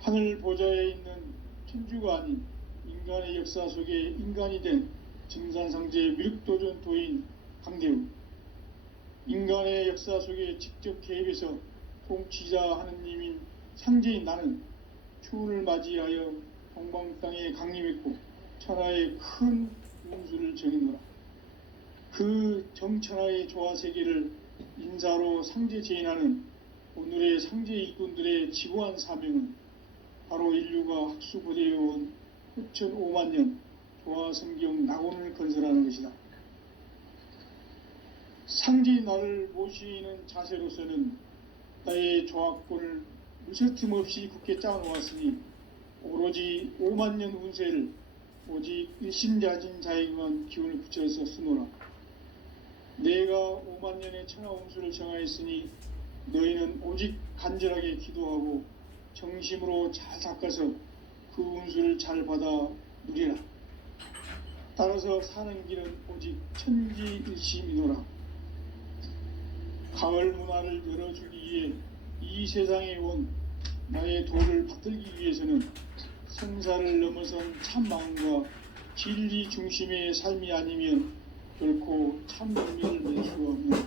하늘 보좌에 있는 천주가 아닌 인간의 역사 속에 인간이 된 증산상제 미륵도전 도인 강대우, 인간의 역사 속에 직접 개입해서 통치자 하느님인 상제인 나는 추운을 맞이하여 동방 땅에 강림했고 천하의 큰 운수를 정해노라. 그 정천하의 조화세계를 인사로 상제 제인하는 오늘의 상제 일꾼들의 지고한 사명은 바로 인류가 학수고대해온 후천 5만 년 조화성경 낙원을 건설하는 것이다. 상제인 나를 모시는 자세로서는 나의 조화권을 무쇠틈 없이 굳게 짜놓았으니 오로지 5만 년 운세를 오직 일심자진 자에게만 기운을 붙여서 쓰노라. 내가 5만 년의 천하 운수를 정하였으니 너희는 오직 간절하게 기도하고 정심으로 잘 닦아서 그 운수를 잘 받아 누리라. 따라서 사는 길은 오직 천지일심이노라. 가을 문화를 열어주기 위해 이 세상에 온 나의 도를 받들기 위해서는 생사를 넘어선 참마음과 진리 중심의 삶이 아니면 결코 참 의미를 낼 수가 없는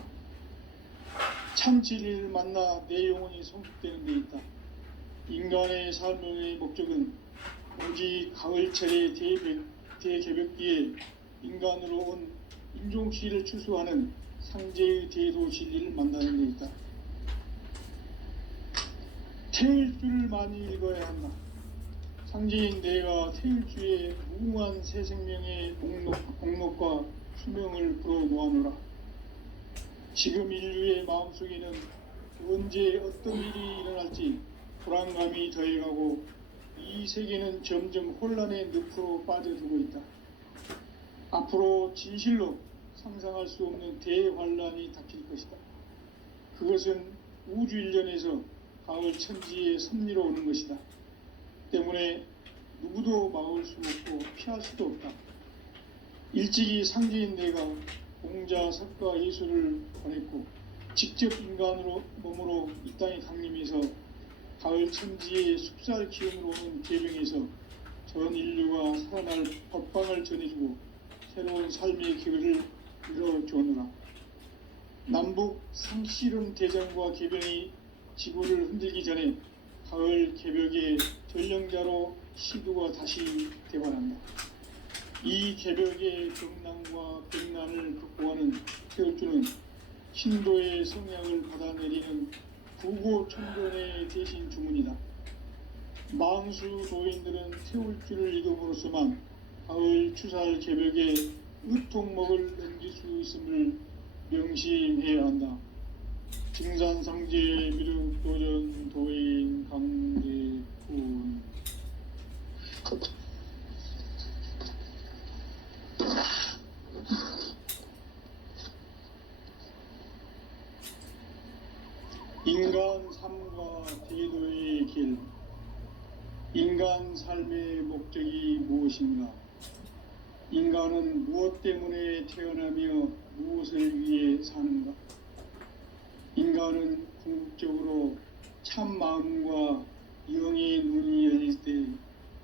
참 진리를 만나 내 영혼이 성숙되는 데 있다. 인간의 삶의 목적은 오직 가을철의 대개벽기에 인간으로 온 인종시를 추수하는 상제의 대도 진리를 만나는 데 있다. 태일주를 많이 읽어야 한다. 상제인 내가 태일주의 무궁한 새 생명의 공록과 수명을 불어놓아노라. 지금 인류의 마음속에는 언제 어떤 일이 일어날지 불안감이 더해가고 이 세계는 점점 혼란의 늪으로 빠져들고 있다. 앞으로 진실로 상상할 수 없는 대환란이 닥칠 것이다. 그것은 우주 일련에서 가을 천지의 섭리로 오는 것이다. 때문에 누구도 막을 수 없고 피할 수도 없다. 일찍이 상제인 내가 공자, 석가, 예술을 권했고 직접 인간으로 몸으로 이 땅에 강림해서 가을 천지의 숲살 기운으로 오는 계명에서 전 인류가 살아날 법방을 전해주고 새로운 삶의 기회를 이뤄주오느라. 남북 상씨름 대전과 개병이 지구를 흔들기 전에 가을 개벽의 전령자로 시두가 다시 대관한다. 이 개벽의 병난과 백난을 극복하는 태울주는 신도의 성약을 받아내리는 부고천변의 대신 주문이다. 망수 도인들은 태울주를 이름으로서만 가을 추살 개벽에 의통목을 넘길 수 있음을 명심해야 한다. 증산상제 미륵도전 도인 강대군. 인간 삶과 대도의 길. 인간 삶의 목적이 무엇인가? 인간은 무엇 때문에 태어나며 무엇을 위해 사는가? 인간은 궁극적으로 참 마음과 영의 눈이 열릴 때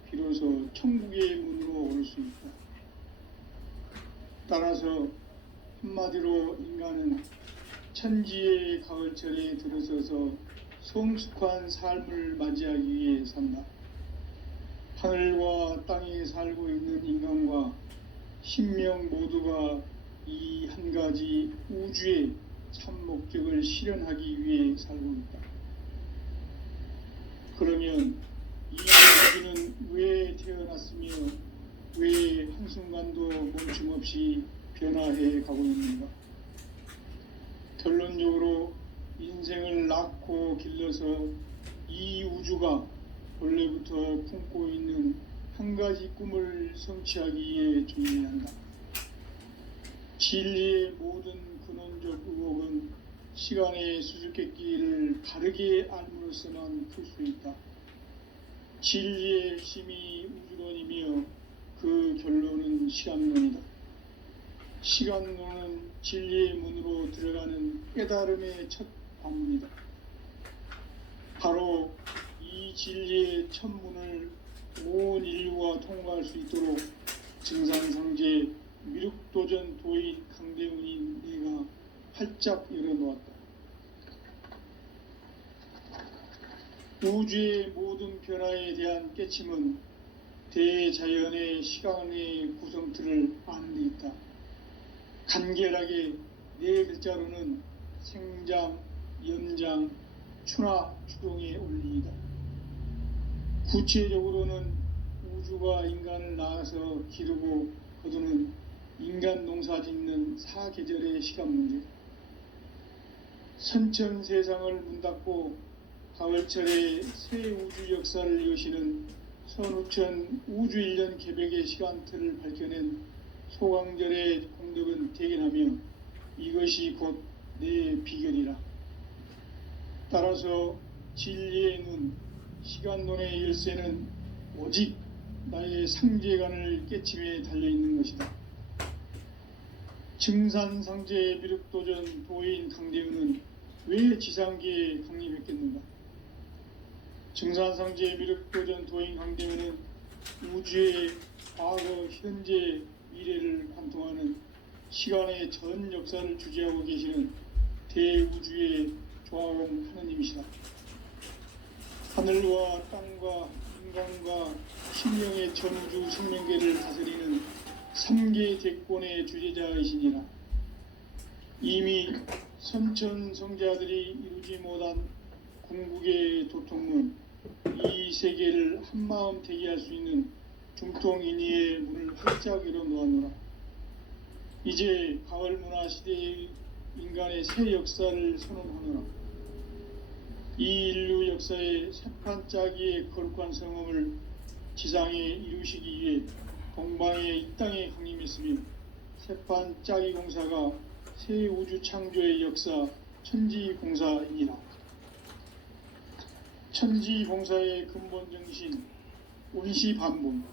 비로소 천국의 문으로 올 수 있다. 따라서 한마디로 인간은 천지의 가을철에 들어서서 성숙한 삶을 맞이하기 위해 산다. 하늘과 땅에 살고 있는 인간과 신명 모두가 이 한 가지 우주의 참 목적을 실현하기 위해 살고 있다. 그러면 이 우주는 왜 태어났으며 왜 한순간도 멈춤없이 변화해 가고 있는가? 결론적으로 인생을 낳고 길러서 이 우주가 원래부터 품고 있는 한 가지 꿈을 성취하기 위해 존재한다. 진리의 모든 근원적 의혹은 시간의 수수께끼를 바르게 알므로써만 풀 수 있다. 진리의 핵심이 우주론이며 그 결론은 시간론이다. 시간론은 진리의 문으로 들어가는 깨달음의 첫 관문이다. 바로 이 진리의 첫 문을 온 인류가 통과할 수 있도록 증산상제 미륵도전 도인 강대훈인 내가 활짝 열어놓았다. 우주의 모든 변화에 대한 깨침은 대자연의 시간의 구성틀을 아는 데 있다. 간결하게 네 글자로는 생장, 연장, 추나 추동의 원리이다. 구체적으로는 우주가 인간을 낳아서 기르고 거두는 인간 농사 짓는 사계절의 시간 문제. 선천 세상을 문 닫고 가을철에 새 우주 역사를 여시는 선우천 우주 1년 개벽의 시간틀을 밝혀낸 소강절의 공덕은 대견하며 이것이 곧 내 비결이라. 따라서 진리의 눈, 시간론의 열쇠는 오직 나의 상제관을 깨침에 달려있는 것이다. 증산상제 미륵도전 도인 강대훈은 왜 지상계에 강림했겠는가? 증산상제 미륵도전 도인 강대훈은 우주의 과거, 현재, 미래를 관통하는 시간의 전 역사를 주재하고 계시는 대우주의 조화공 하느님이시다. 하늘과 땅과 인간과 신령의 전우주 생명계를 다스리는 3계 대권의 주재자이시니라. 이미 선천성자들이 이루지 못한 궁극의 도통문, 이 세계를 한마음 되게 할 수 있는 중통인의의 문을 활짝 열어놓았노라. 이제 가을 문화 시대의 인간의 새 역사를 선언하노라. 이 인류 역사의 새판짜기의 거룩한 성험을 지상에 이루시기 위해 동방의 이 땅에 강림했으며 새판짜기 공사가 새 우주 창조의 역사 천지공사이니라. 천지공사의 근본 정신, 온시반본,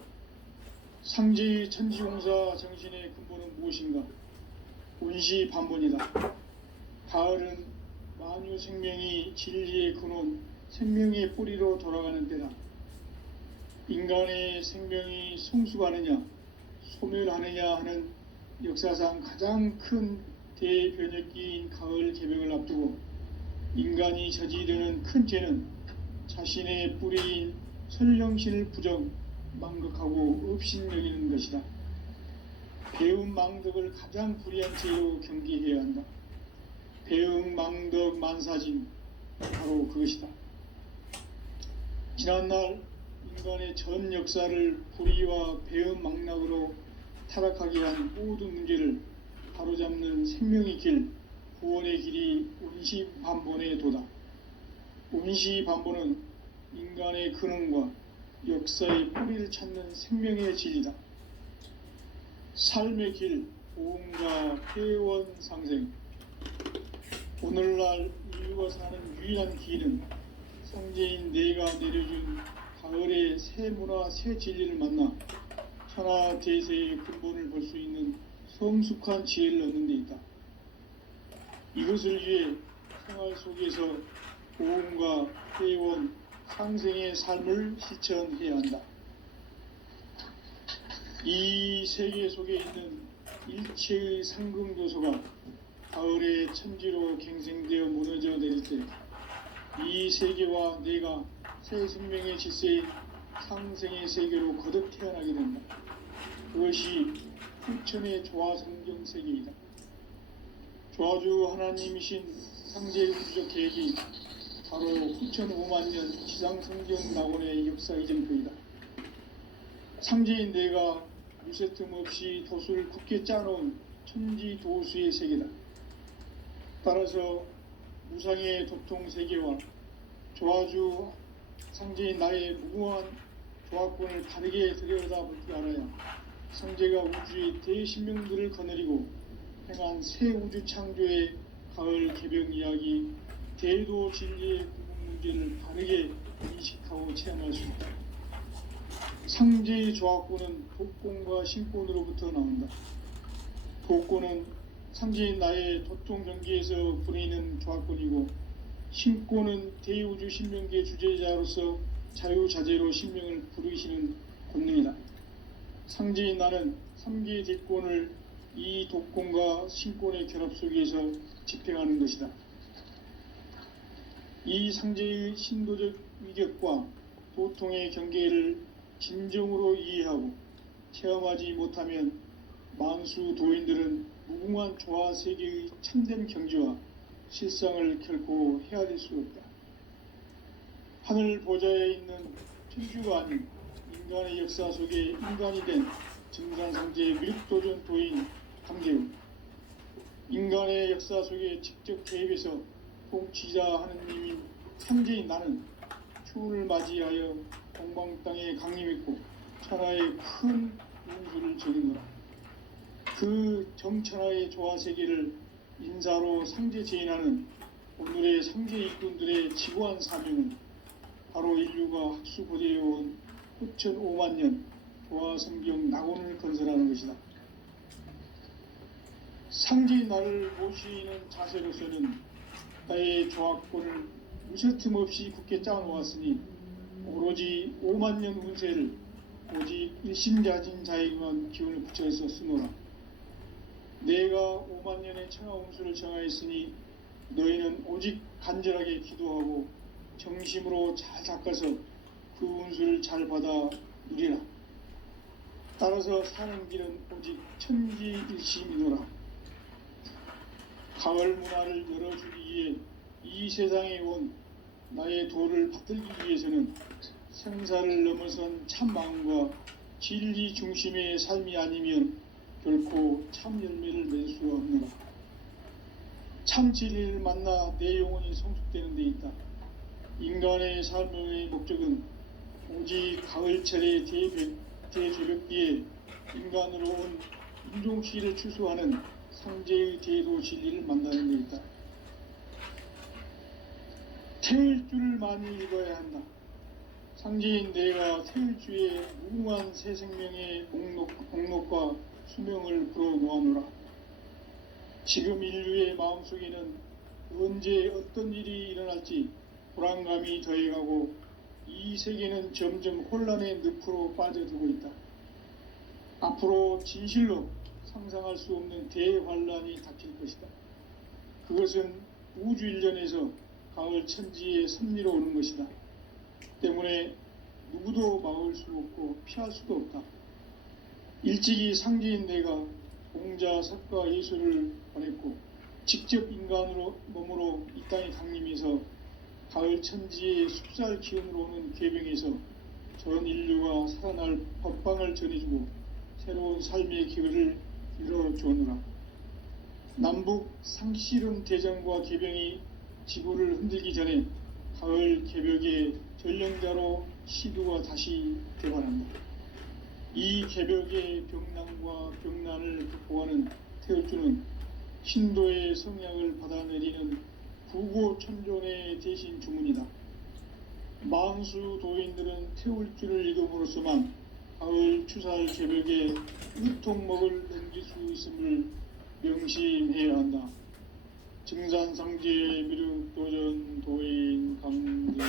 상제의 천지공사 정신의 근본은 무엇인가? 운시반본이다. 가을은 만유 생명이 진리의 근원, 생명의 뿌리로 돌아가는 때다. 인간의 생명이 성숙하느냐, 소멸하느냐 하는 역사상 가장 큰 대변혁기인 가을 개벽을 앞두고 인간이 저지르는 큰 죄는 자신의 뿌리인 선령신을 부정, 망극하고 업신여기는 것이다. 배움 망덕을 가장 불의한 죄로 경계해야 한다. 배움 망덕 만사진, 바로 그것이다. 지난날 인간의 전 역사를 불의와 배움 망락으로 타락하게 한 모든 문제를 바로잡는 생명의 길, 구원의 길이 운시반본의 도다. 운시반본은 인간의 근원과 역사의 뿌리를 찾는 생명의 진리다. 삶의 길, 보험과 회원 상생. 오늘날 인류가 사는 유일한 길은 성제인 내가 내려준 가을의 새 문화, 새 진리를 만나 천하 대세의 근본을 볼 수 있는 성숙한 지혜를 얻는 데 있다. 이것을 위해 생활 속에서 보험과 회원, 상생의 삶을 실천해야 한다. 이 세계 속에 있는 일체의 상금 요소가 가을의 천지로 갱생되어 무너져 내릴 때 이 세계와 내가 새 생명의 질서인 상생의 세계로 거듭 태어나게 된다. 그것이 후천의 조화성경 세계이다. 조화주 하나님이신 상제의 우주적 계획이 바로 후천 5만 년 지상성경 낙원의 역사 이전표이다. 상제인 내가 유세틈 없이 도수를 굳게 짜놓은 천지 도수의 세계다. 따라서 무상의 도통 세계와 조화주 상제인 나의 무궁한 조화권을 바르게 들여다볼 줄 알아야 상제가 우주의 대신명들을 거느리고 행한 새 우주 창조의 가을 개벽 이야기, 대도 진리의 구분 문제를 바르게 인식하고 체험할 수 있다. 상제의 조화권은 독권과 신권으로부터 나온다. 독권은 상제인 나의 도통 경계에서 부리는 조화권이고, 신권은 대우주 신명계 주제자로서 자유자재로 신명을 부르시는 권능이다. 상제인 나는 3개의 대권을 이 독권과 신권의 결합 속에서 집행하는 것이다. 이 상제의 신도적 위격과 도통의 경계를 진정으로 이해하고 체험하지 못하면 만수 도인들은 무궁한 조화 세계의 참된 경지와 실상을 결코 헤아릴 수 없다. 하늘 보좌에 있는 천주가 아닌 인간의 역사 속에 인간이 된 증산상제의 미륵도전 도인 강재우, 인간의 역사 속에 직접 개입해서 통치자 하느님인 상제인 나는 추운을 맞이하여 동방 땅에 강림했고 천하의 큰 운수를 적이노라. 그 정천하의 조화세계를 인사로 상제 제인하는 오늘의 상제 일꾼들의 지고한 사명은 바로 인류가 학수고대해온 후천 5만 년 조화성경 낙원을 건설하는 것이다. 상제인 나를 모시는 자세로서는 나의 조화권을 무쇠틈 없이 굳게 짜놓았으니 오로지 5만 년 운세를 오직 일심자진 자에게만 기운을 붙여서 쓰노라. 내가 5만 년의 천하 운수를 정하였으니 너희는 오직 간절하게 기도하고 정심으로 잘 닦아서 그 운수를 잘 받아 누리라. 따라서 사는 길은 오직 천지일심이노라. 가을 문화를 열어주기 위해 이 세상에 온 나의 도를 받들기 위해서는 생사를 넘어선 참 마음과 진리 중심의 삶이 아니면 결코 참 열매를 맺을 수가 없노라. 참 진리를 만나 내 영혼이 성숙되는 데 있다. 인간의 삶의 목적은 오직 가을철의 대죄벽기에 인간으로 온 인종시를 추수하는 상제의 대도 진리를 만나는 데 있다. 태일 줄을 많이 읽어야 한다. 상제인 내가 태울주의 무궁한 새 생명의 목록과 수명을 불어놓아노라. 지금 인류의 마음속에는 언제 어떤 일이 일어날지 불안감이 더해가고 이 세계는 점점 혼란의 늪으로 빠져들고 있다. 앞으로 진실로 상상할 수 없는 대환란이 닥칠 것이다. 그것은 우주 일전에서 가을 천지의 섭리로 오는 것이다. 때문에 누구도 막을 수 없고 피할 수도 없다. 일찍이 상제인 내가 공자, 석가, 예수를 보냈고 직접 인간으로 몸으로 이 땅에 강림해서 가을 천지의 숲살 기운으로 오는 계병에서 전 인류가 살아날 법방을 전해주고 새로운 삶의 기회를 열어주었노라. 남북 상씨름 대전과 계병이 지구를 흔들기 전에 가을 개벽의 전령자로 시두가 다시 되관한다. 이 개벽의 병난과 병난을 극복하는 태울주는 신도의 성약을 받아내리는 구고천존의 대신 주문이다. 만수 도인들은 태울주를 읽음으로써만 가을 추살 개벽에 유통먹을 넘길 수 있음을 명심해야 한다. 증산상제 미륵도전 도인 강대훈.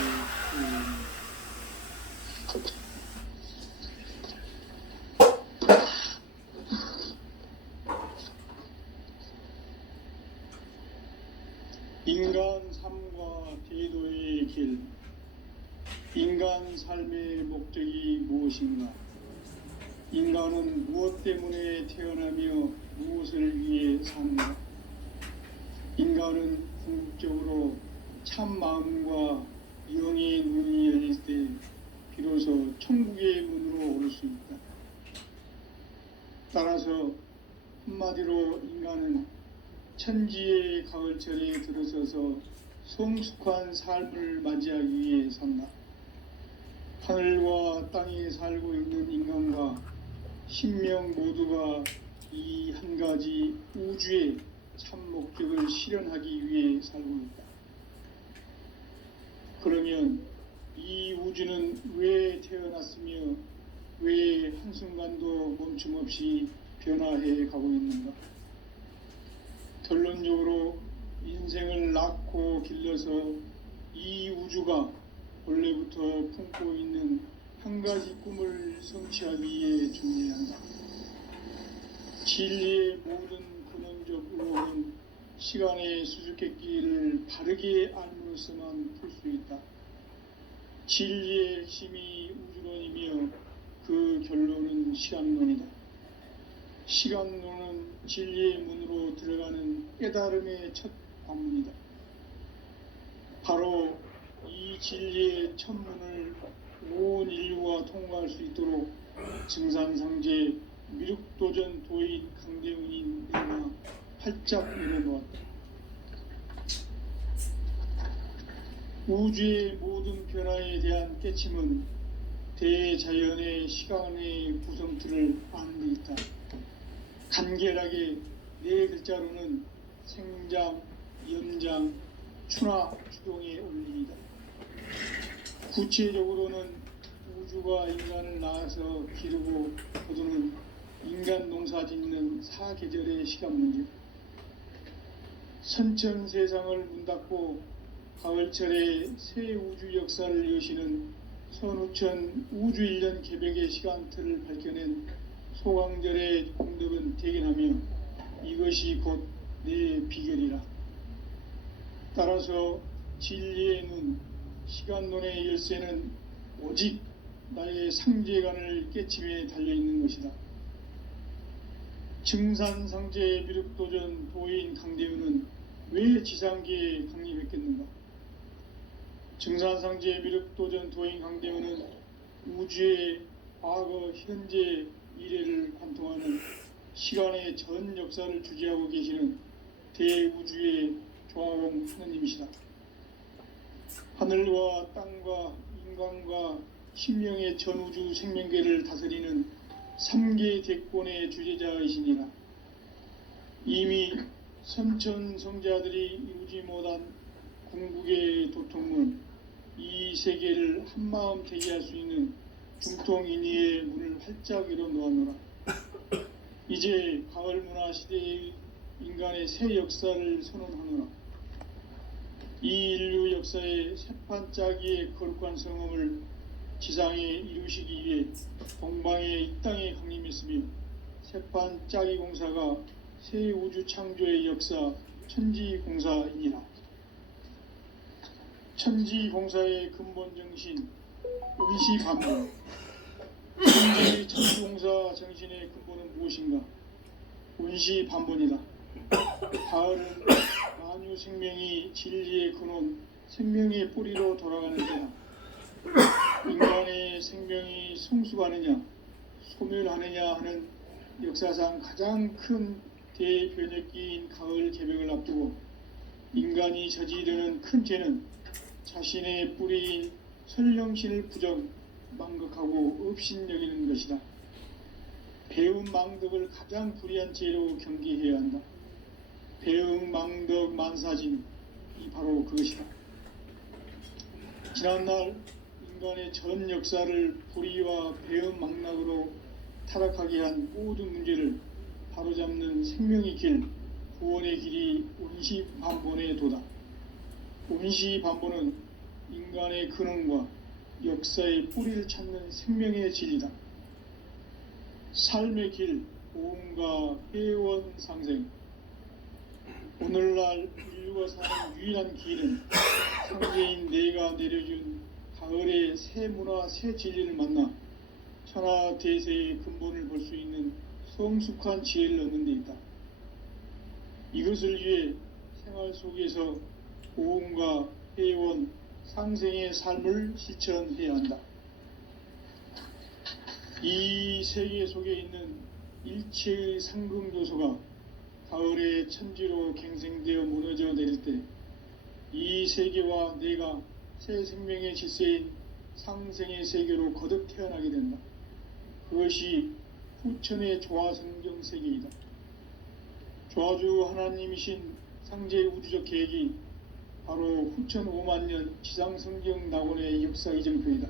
인간 삶과 대도의 길. 인간 삶의 목적이 무엇인가? 인간은 무엇 때문에 태어나며 무엇을 위해 사는가? 인간은 궁극적으로 참 마음과 영의 눈이 열릴 때 비로소 천국의 문으로 오를 수 있다. 따라서 한마디로 인간은 천지의 가을철에 들어서서 성숙한 삶을 맞이하기 위해 산다. 하늘과 땅에 살고 있는 인간과 신명 모두가 이 한 가지 우주의 참 목적을 실현하기 위해 살고 있다. 그러면 이 우주는 왜 태어났으며 왜 한순간도 멈춤 없이 변화해 가고 있는가? 결론적으로 인생을 낳고 길러서 이 우주가 원래부터 품고 있는 한 가지 꿈을 성취하기 위해 존재한다. 진리의 모든 근원적 의혹은 시간의 수수께끼를 바르게 알므로써만 풀 수 있다. 진리의 핵심이 우주론이며 그 결론은 시간론이다. 시간론은 진리의 문으로 들어가는 깨달음의 첫 관문이다. 바로 이 진리의 첫 문을 온 인류가 통과할 수 있도록 증산상제 미륵도전 도인 강대훈이 내가 활짝 열어놓았다. 우주의 모든 변화에 대한 깨침은 대자연의 시간의 구성틀을 아는 데 있다. 간결하게 네 글자로는 생장, 연장, 추나 추동의 원리이다. 구체적으로는 우주가 인간을 낳아서 기르고 거두는 인간 농사 짓는 사계절의 시간 문제. 선천 세상을 문 닫고 가을철에 새 우주 역사를 여시는 선우천 우주 1년 개벽의 시간틀을 밝혀낸 소강절의 공덕은 대견하며 이것이 곧 내 비결이라. 따라서 진리의 눈, 시간론의 열쇠는 오직 나의 상제관을 깨침에 달려있는 것이다. 증산상제 미륵도전 도인 강대훈은 왜 지상계에 강림했겠는가? 증산상제 미륵도전 도인 강대훈은 우주의 과거, 현재, 미래를 관통하는 시간의 전 역사를 주재하고 계시는 대우주의 조화공 하느님이시다. 하늘과 땅과 인간과 신명의 전우주 생명계를 다스리는 3계 대권의 주재자이시니라. 이미 선천 성자들이 이루지 못한 궁극의 도통문, 이 세계를 한마음 되게 할 수 있는 중통인의의 문을 활짝 열어 놓았노라. 이제 가을 문화 시대의 인간의 새 역사를 선언하노라. 이 인류 역사의 새판짜기의 거룩한 성험을 지상에 이루시기 위해 동방의 이 땅에 강림했으며 새판짜기 공사가 새 우주 창조의 역사 천지공사이니라. 천지공사의 근본 정신 의시반복. 현재의 천지공사 정신의 근본은 무엇인가? 의시반복이다. 가을은 만유 생명이 진리의 근원, 생명의 뿌리로 돌아가는 때다. 인간의 생명이 성숙하느냐, 소멸하느냐 하는 역사상 가장 큰 대변혁기인 가을 개벽을 앞두고 인간이 저지르는 큰 죄는 자신의 뿌리인 선령신을 부정, 망극하고 업신여기는 것이다. 배움 망덕을 가장 불의한 죄로 경계해야 한다. 배움 망덕 만사진이 바로 그것이다. 지난날 인간의 전 역사를 불의와 배움 망락으로 타락하게 한 모든 문제를 바로잡는 생명의 길, 구원의 길이 운시반본의 도다. 운시반본은 인간의 근원과 역사의 뿌리를 찾는 생명의 진리다. 삶의 길, 보험과 회원 상생. 오늘날 인류가 사는 유일한 길은 상제인 내가 내려준 가을의 새 문화, 새 진리를 만나 천하 대세의 근본을 볼 수 있는 성숙한 지혜를 얻는 데 있다. 이것을 위해 생활 속에서 보험과 회원, 상생의 삶을 실천해야 한다. 이 세계 속에 있는 일체의 상금 요소가 가을의 천지로 갱생되어 무너져 내릴 때 이 세계와 내가 새 생명의 질서인 상생의 세계로 거듭 태어나게 된다. 그것이 후천의 조화성경 세계이다. 조화주 하나님이신 상제의 우주적 계획이 바로 후천 5만년 지상성경 낙원의 역사 이정표이다.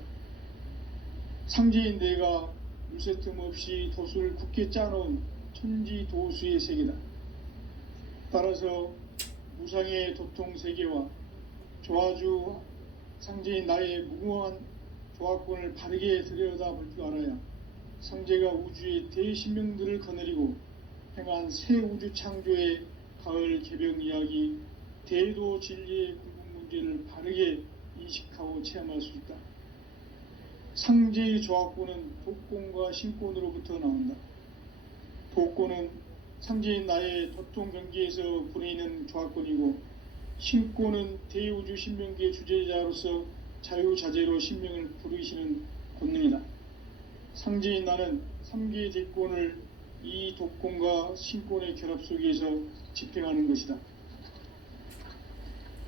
상제인 내가 물새틈 없이 도수를 굳게 짜놓은 천지도수의 세계다. 따라서 무상의 도통 세계와 조화주 상제인 나의 무궁한 조화권을 바르게 들여다볼 줄 알아야 상제가 우주의 대신명들을 거느리고 행한 새 우주 창조의 가을 개벽 이야기, 대도 진리의 궁극 문제를 바르게 인식하고 체험할 수 있다. 상제의 조화권은 독권과 신권으로부터 나온다. 독권은 상제인 나의 도통 경계에서 보내는 조화권이고, 신권은 대우주 신명기의 주제자로서 자유자재로 신명을 부르시는 권능이다. 상제인 나는 3개의 대권을 이 독권과 신권의 결합 속에서 집행하는 것이다.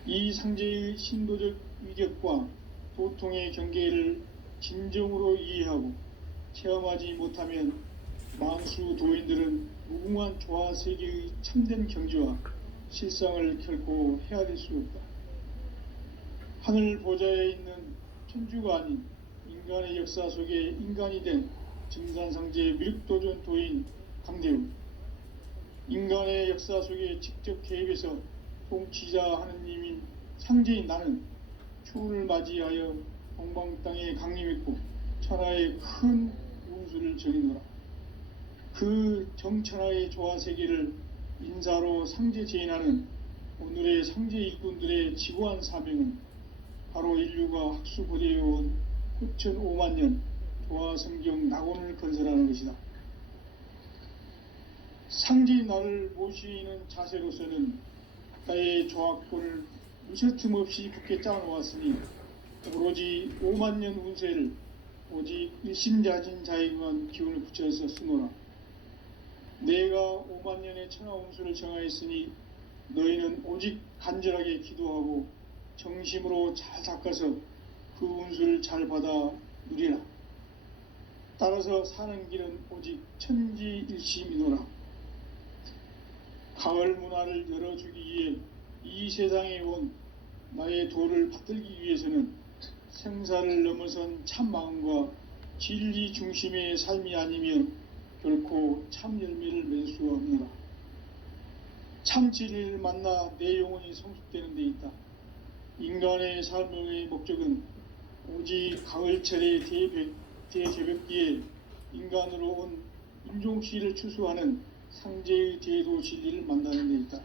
이 상제의 신도적 위격과 도통의 경계를 진정으로 이해하고 체험하지 못하면 만수 도인들은 무궁한 조화세계의 참된 경지와 실상을 결코 헤아릴 수 없다. 하늘 보좌에 있는 천주가 아닌 인간의 역사 속에 인간이 된 증산상제의 밀도전 도인 강대우, 인간의 역사 속에 직접 개입해서 통치자 하느님인 상제인 나는 추운을 맞이하여 동방 땅에 강림했고 천하의 큰 운수를 정해노라. 그 정천하의 조화세계를 인사로 상제 제인하는 오늘의 상제 일꾼들의 지고한 사명은 바로 인류가 학수고대해온 후천 5만년 조화성경 낙원을 건설하는 것이다. 상제인 나를 모시는 자세로서는 나의 조화권을 무쇠틈 없이 굳게 짜놓았으니 오로지 5만년 운세를 오직 일심자진 자에게만 기운을 붙여서 쓰노라. 내가 5만년의 천하 운수를 정하였으니 너희는 오직 간절하게 기도하고 정심으로 잘 닦아서 그 운수를 잘 받아 누리라. 따라서 사는 길은 오직 천지일심이노라. 가을 문화를 열어주기 위해 이 세상에 온 나의 도를 받들기 위해서는 생사를 넘어선 참 마음과 진리 중심의 삶이 아니면 결코 참 열매를 맺을 수가 없노라. 참 진리를 만나 내 영혼이 성숙되는 데 있다. 인간의 삶의 목적은 오직 가을철의 대개벽기에 인간으로 온 인종시를 추수하는 상제의 대도 진리를 만나는 데 있다.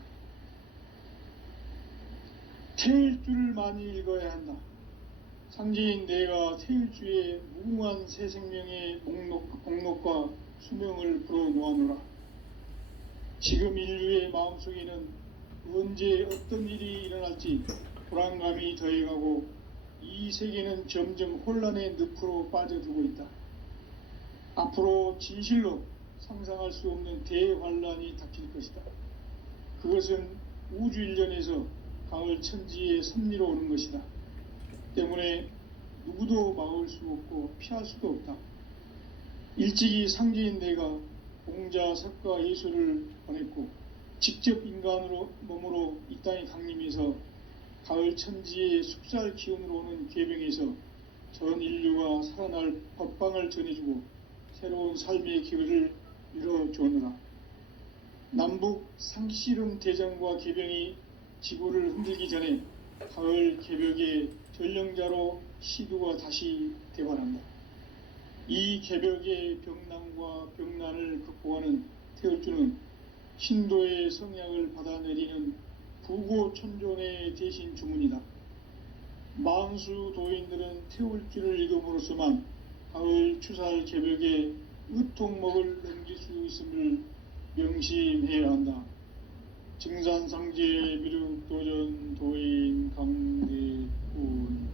태일주를 많이 읽어야 한다. 상제인 내가 태일주의 무궁한 새 생명의 목록과 수명을 불어놓아노라. 지금 인류의 마음속에는 언제 어떤 일이 일어날지 불안감이 더해가고 이 세계는 점점 혼란의 늪으로 빠져들고 있다. 앞으로 진실로 상상할 수 없는 대환란이 닥칠 것이다. 그것은 우주일련에서 가을 천지의 섭리로 오는 것이다. 때문에 누구도 막을 수 없고 피할 수도 없다. 일찍이 상제인 내가 공자, 석가, 예수를 보냈고 직접 인간으로 몸으로 이 땅에 강림해서 가을 천지의 숲살 기운으로 오는 궤병에서 전 인류가 살아날 법방을 전해주고 새로운 삶의 기회를 열어주느라. 남북 상씨름 대전과 궤병이 지구를 흔들기 전에 가을 개벽의 전령자로 시두가 다시 대발한다. 이 개벽의 병난과 병난을 극복하는 태울주는 신도의 성약을 받아내리는 부고천존의 대신 주문이다. 만수 도인들은 태울주를 읽음으로써만 가을 추살 개벽의 의통목을 넘길 수 있음을 명심해야 한다. 증산상제 미륵도전 도인 강대군.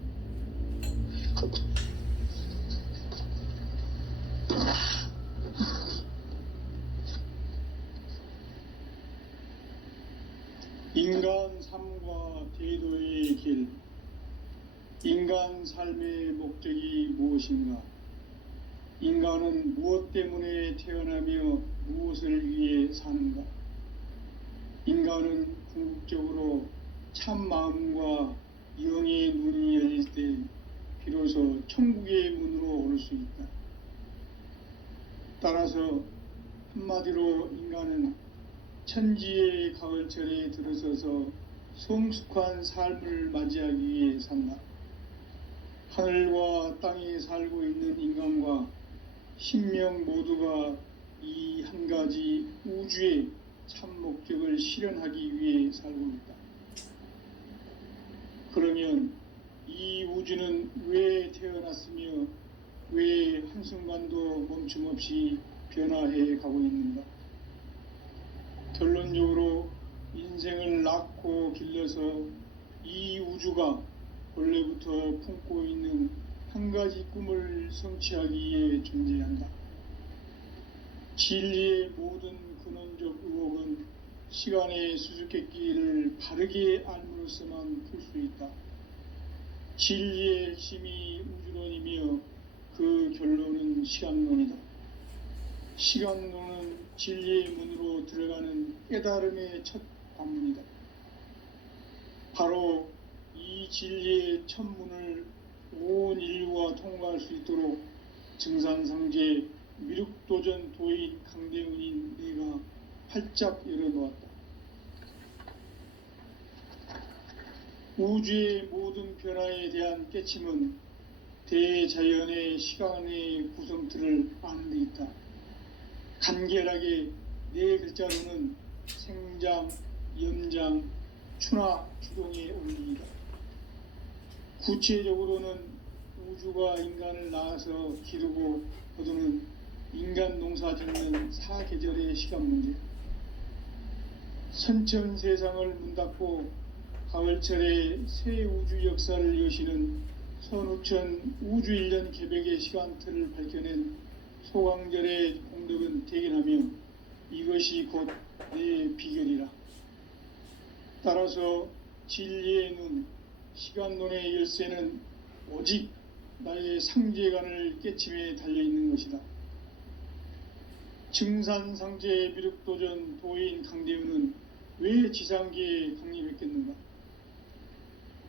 인간 삶과 대도의 길. 인간 삶의 목적이 무엇인가? 인간은 무엇 때문에 태어나며 무엇을 위해 사는가? 인간은 궁극적으로 참 마음과 영의 눈이 열릴 때 비로소 천국의 문으로 오를 수 있다. 따라서 한마디로 인간은 천지의 가을철에 들어서서 성숙한 삶을 맞이하기 위해 산다. 하늘과 땅에 살고 있는 인간과 신명 모두가 이 한 가지 우주의 참 목적을 실현하기 위해 살고 있다. 그러면 이 우주는 왜 태어났으며 왜 한순간도 멈춤없이 변화해 가고 있는가? 결론적으로 인생을 낳고 길러서 이 우주가 원래부터 품고 있는 한 가지 꿈을 성취하기 위해 존재한다. 진리의 모든 근원적 의혹은 시간의 수수께끼를 바르게 알므로써만 풀 수 있다. 진리의 핵심이 우주론이며 그 결론은 시간론이다. 시간론은 진리의 문으로 들어가는 깨달음의 첫 관문이다. 바로 이 진리의 첫 문을 온 인류가 통과할 수 있도록 증산상제 미륵도전 도인 강대훈인 내가 활짝 열어놓았다. 우주의 모든 변화에 대한 깨침은 대자연의 시간의 구성틀을 아는 데 있다. 간결하게 네 글자로는 생장, 연장, 추나 추동의 원리이다. 구체적으로는 우주가 인간을 낳아서 기르고 거두는 인간 농사 짓는 사계절의 시간 문제. 선천 세상을 문 닫고 가을철에 새 우주 역사를 여시는 선우천 우주일년 개벽의 시간틀을 밝혀낸 소강절의 공덕은 대견하며 이것이 곧 내 비결이라. 따라서 진리의 눈, 시간론의 열쇠는 오직 나의 상제관을 깨침에 달려있는 것이다. 증산상제 미륵도전 도인 강대훈은 왜 지상계에 강림했겠는가?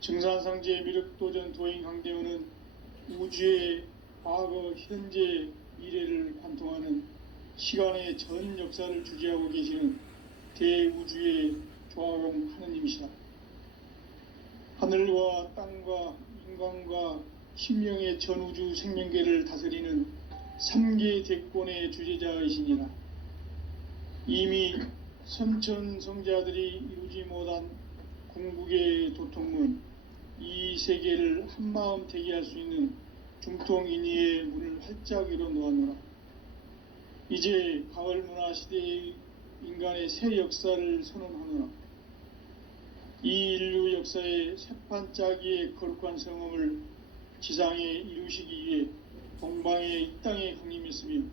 증산상제 미륵도전 도인 강대훈은 우주의 과거, 현재, 미래를 관통하는 시간의 전 역사를 주재하고 계시는 대우주의 조화공 하느님이시다. 하늘과 땅과 인간과 신명의 전우주 생명계를 다스리는 3계 대권의 주재자이시니라. 이미 선천성자들이 이루지 못한 궁극의 도통문, 이 세계를 한마음 되게 할 수 있는 중통인의의 문을 활짝 열어 놓았노라. 이제 가을 문화 시대의 인간의 새 역사를 선언하노라. 이 인류 역사의 새판 짜기의 거룩한 성음을 지상에 이루시기 위해 동방의 이 땅에 강림했으며,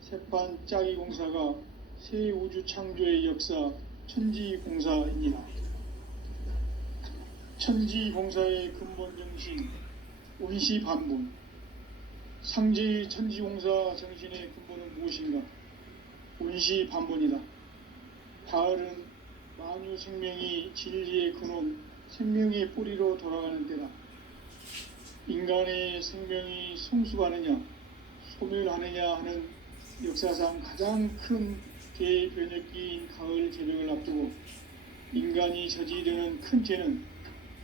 새판 짜기 공사가 새 우주 창조의 역사 천지공사입니다. 천지공사의 근본 정신 운시반본. 상제의 천지공사 정신의 근본은 무엇인가? 운시반본이다. 가을은 만유 생명이 진리의 근원, 생명의 뿌리로 돌아가는 때다. 인간의 생명이 성숙하느냐 소멸하느냐 하는 역사상 가장 큰 대변혁기인 가을 제병을 앞두고 인간이 저지르는 큰 죄는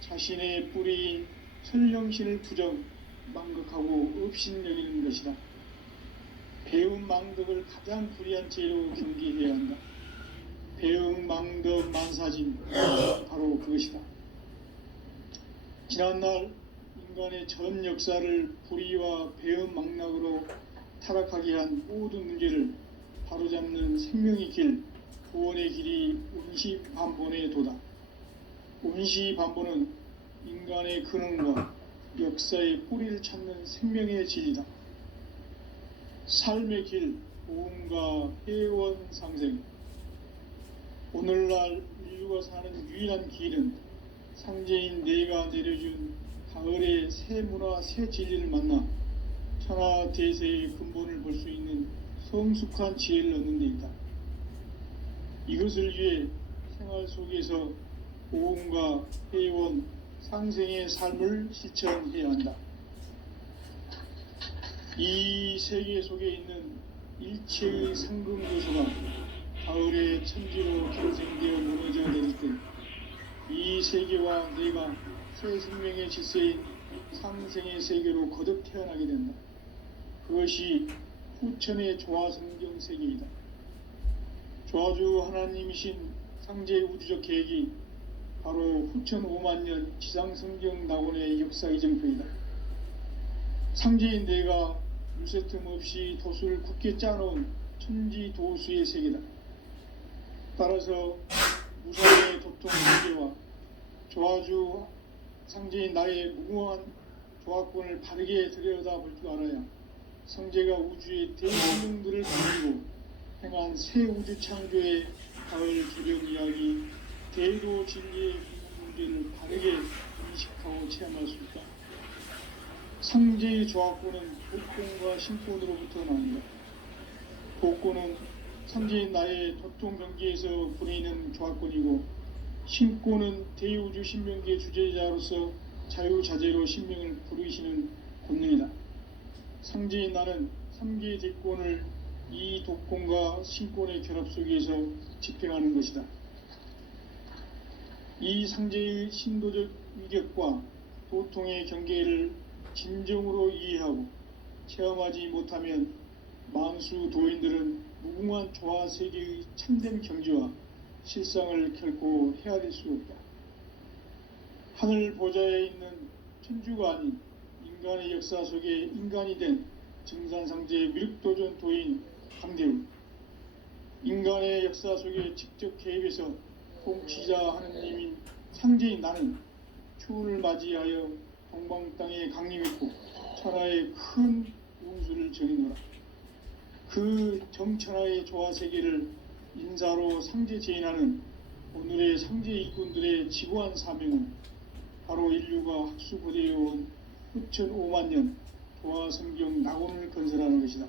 자신의 뿌리인 설령신을 부정, 망극하고 업신여기는 것이다. 배움 망덕을 가장 불의한 죄로 경계해야 한다. 배움 망덕 만사진, 바로 그것이다. 지난날 인간의 전 역사를 불의와 배움 망락으로 타락하게 한 모든 문제를 바로잡는 생명의 길, 구원의 길이 운시반본의 도다. 운시반본은 인간의 근원과 역사의 뿌리를 찾는 생명의 진리다. 삶의 길, 보험과 회원 상생. 오늘날 인류가 사는 유일한 길은 상제인 내가 내려준 가을의 새 문화, 새 진리를 만나 천하 대세의 근본을 볼 수 있는 성숙한 지혜를 얻는 데 있다. 이것을 위해 생활 속에서 보험과 회원, 상생의 삶을 실천해야 한다. 이 세계 속에 있는 일체의 상금 요소가 가을의 천지로 경생되어 무너져 내릴 때 이 세계와 내가 새 생명의 질서인 상생의 세계로 거듭 태어나게 된다. 그것이 후천의 조화성경 세계이다. 조화주 하나님이신 상제의 우주적 계획이 바로 후천 5만년 지상성경 낙원의 역사 이정표이다. 상제인 내가 유세틈 없이 도수를 굳게 짜놓은 천지도수의 세계다. 따라서 무상의 도통 세계와 조화주 상제인 나의 무궁한 조화권을 바르게 들여다볼 줄 알아야 성제가 우주의 대생명들을 가지고 행한 새 우주 창조의 가을 개변 이야기, 대도 진리의 문제를 바르게 인식하고 체험할 수 있다. 상제의 조화권은 복권과 신권으로부터 나온다. 복권은 상제인 나의 도통 경계에서 부리는 조화권이고, 신권은 대우주 신명계 주제자로서 자유자재로 신명을 부르시는 권능이다. 상제인 나는 3계 대권을 이 독권과 신권의 결합 속에서 집행하는 것이다. 이 상제의 신도적 위격과 도통의 경계를 진정으로 이해하고 체험하지 못하면 만수 도인들은 무궁한 조화 세계의 참된 경지와 실상을 결코 헤아릴 수 없다. 하늘 보좌에 있는 천주가 아닌 인간의 역사 속에 인간이 된 증산상제의 미륵도전 도인 강대훈, 인간의 역사 속에 직접 개입해서 통치자 하느님인 상제인 나는 추운을 맞이하여 동방 땅에 강림했고 천하의 큰 운수를 정해노라. 그 정천하의 조화세계를 인사로 상제 제인하는 오늘의 상제 일꾼들의 지고한 사명은 바로 인류가 학수고대해온 후천 5만년 조화성경 낙원을 건설하는 것이다.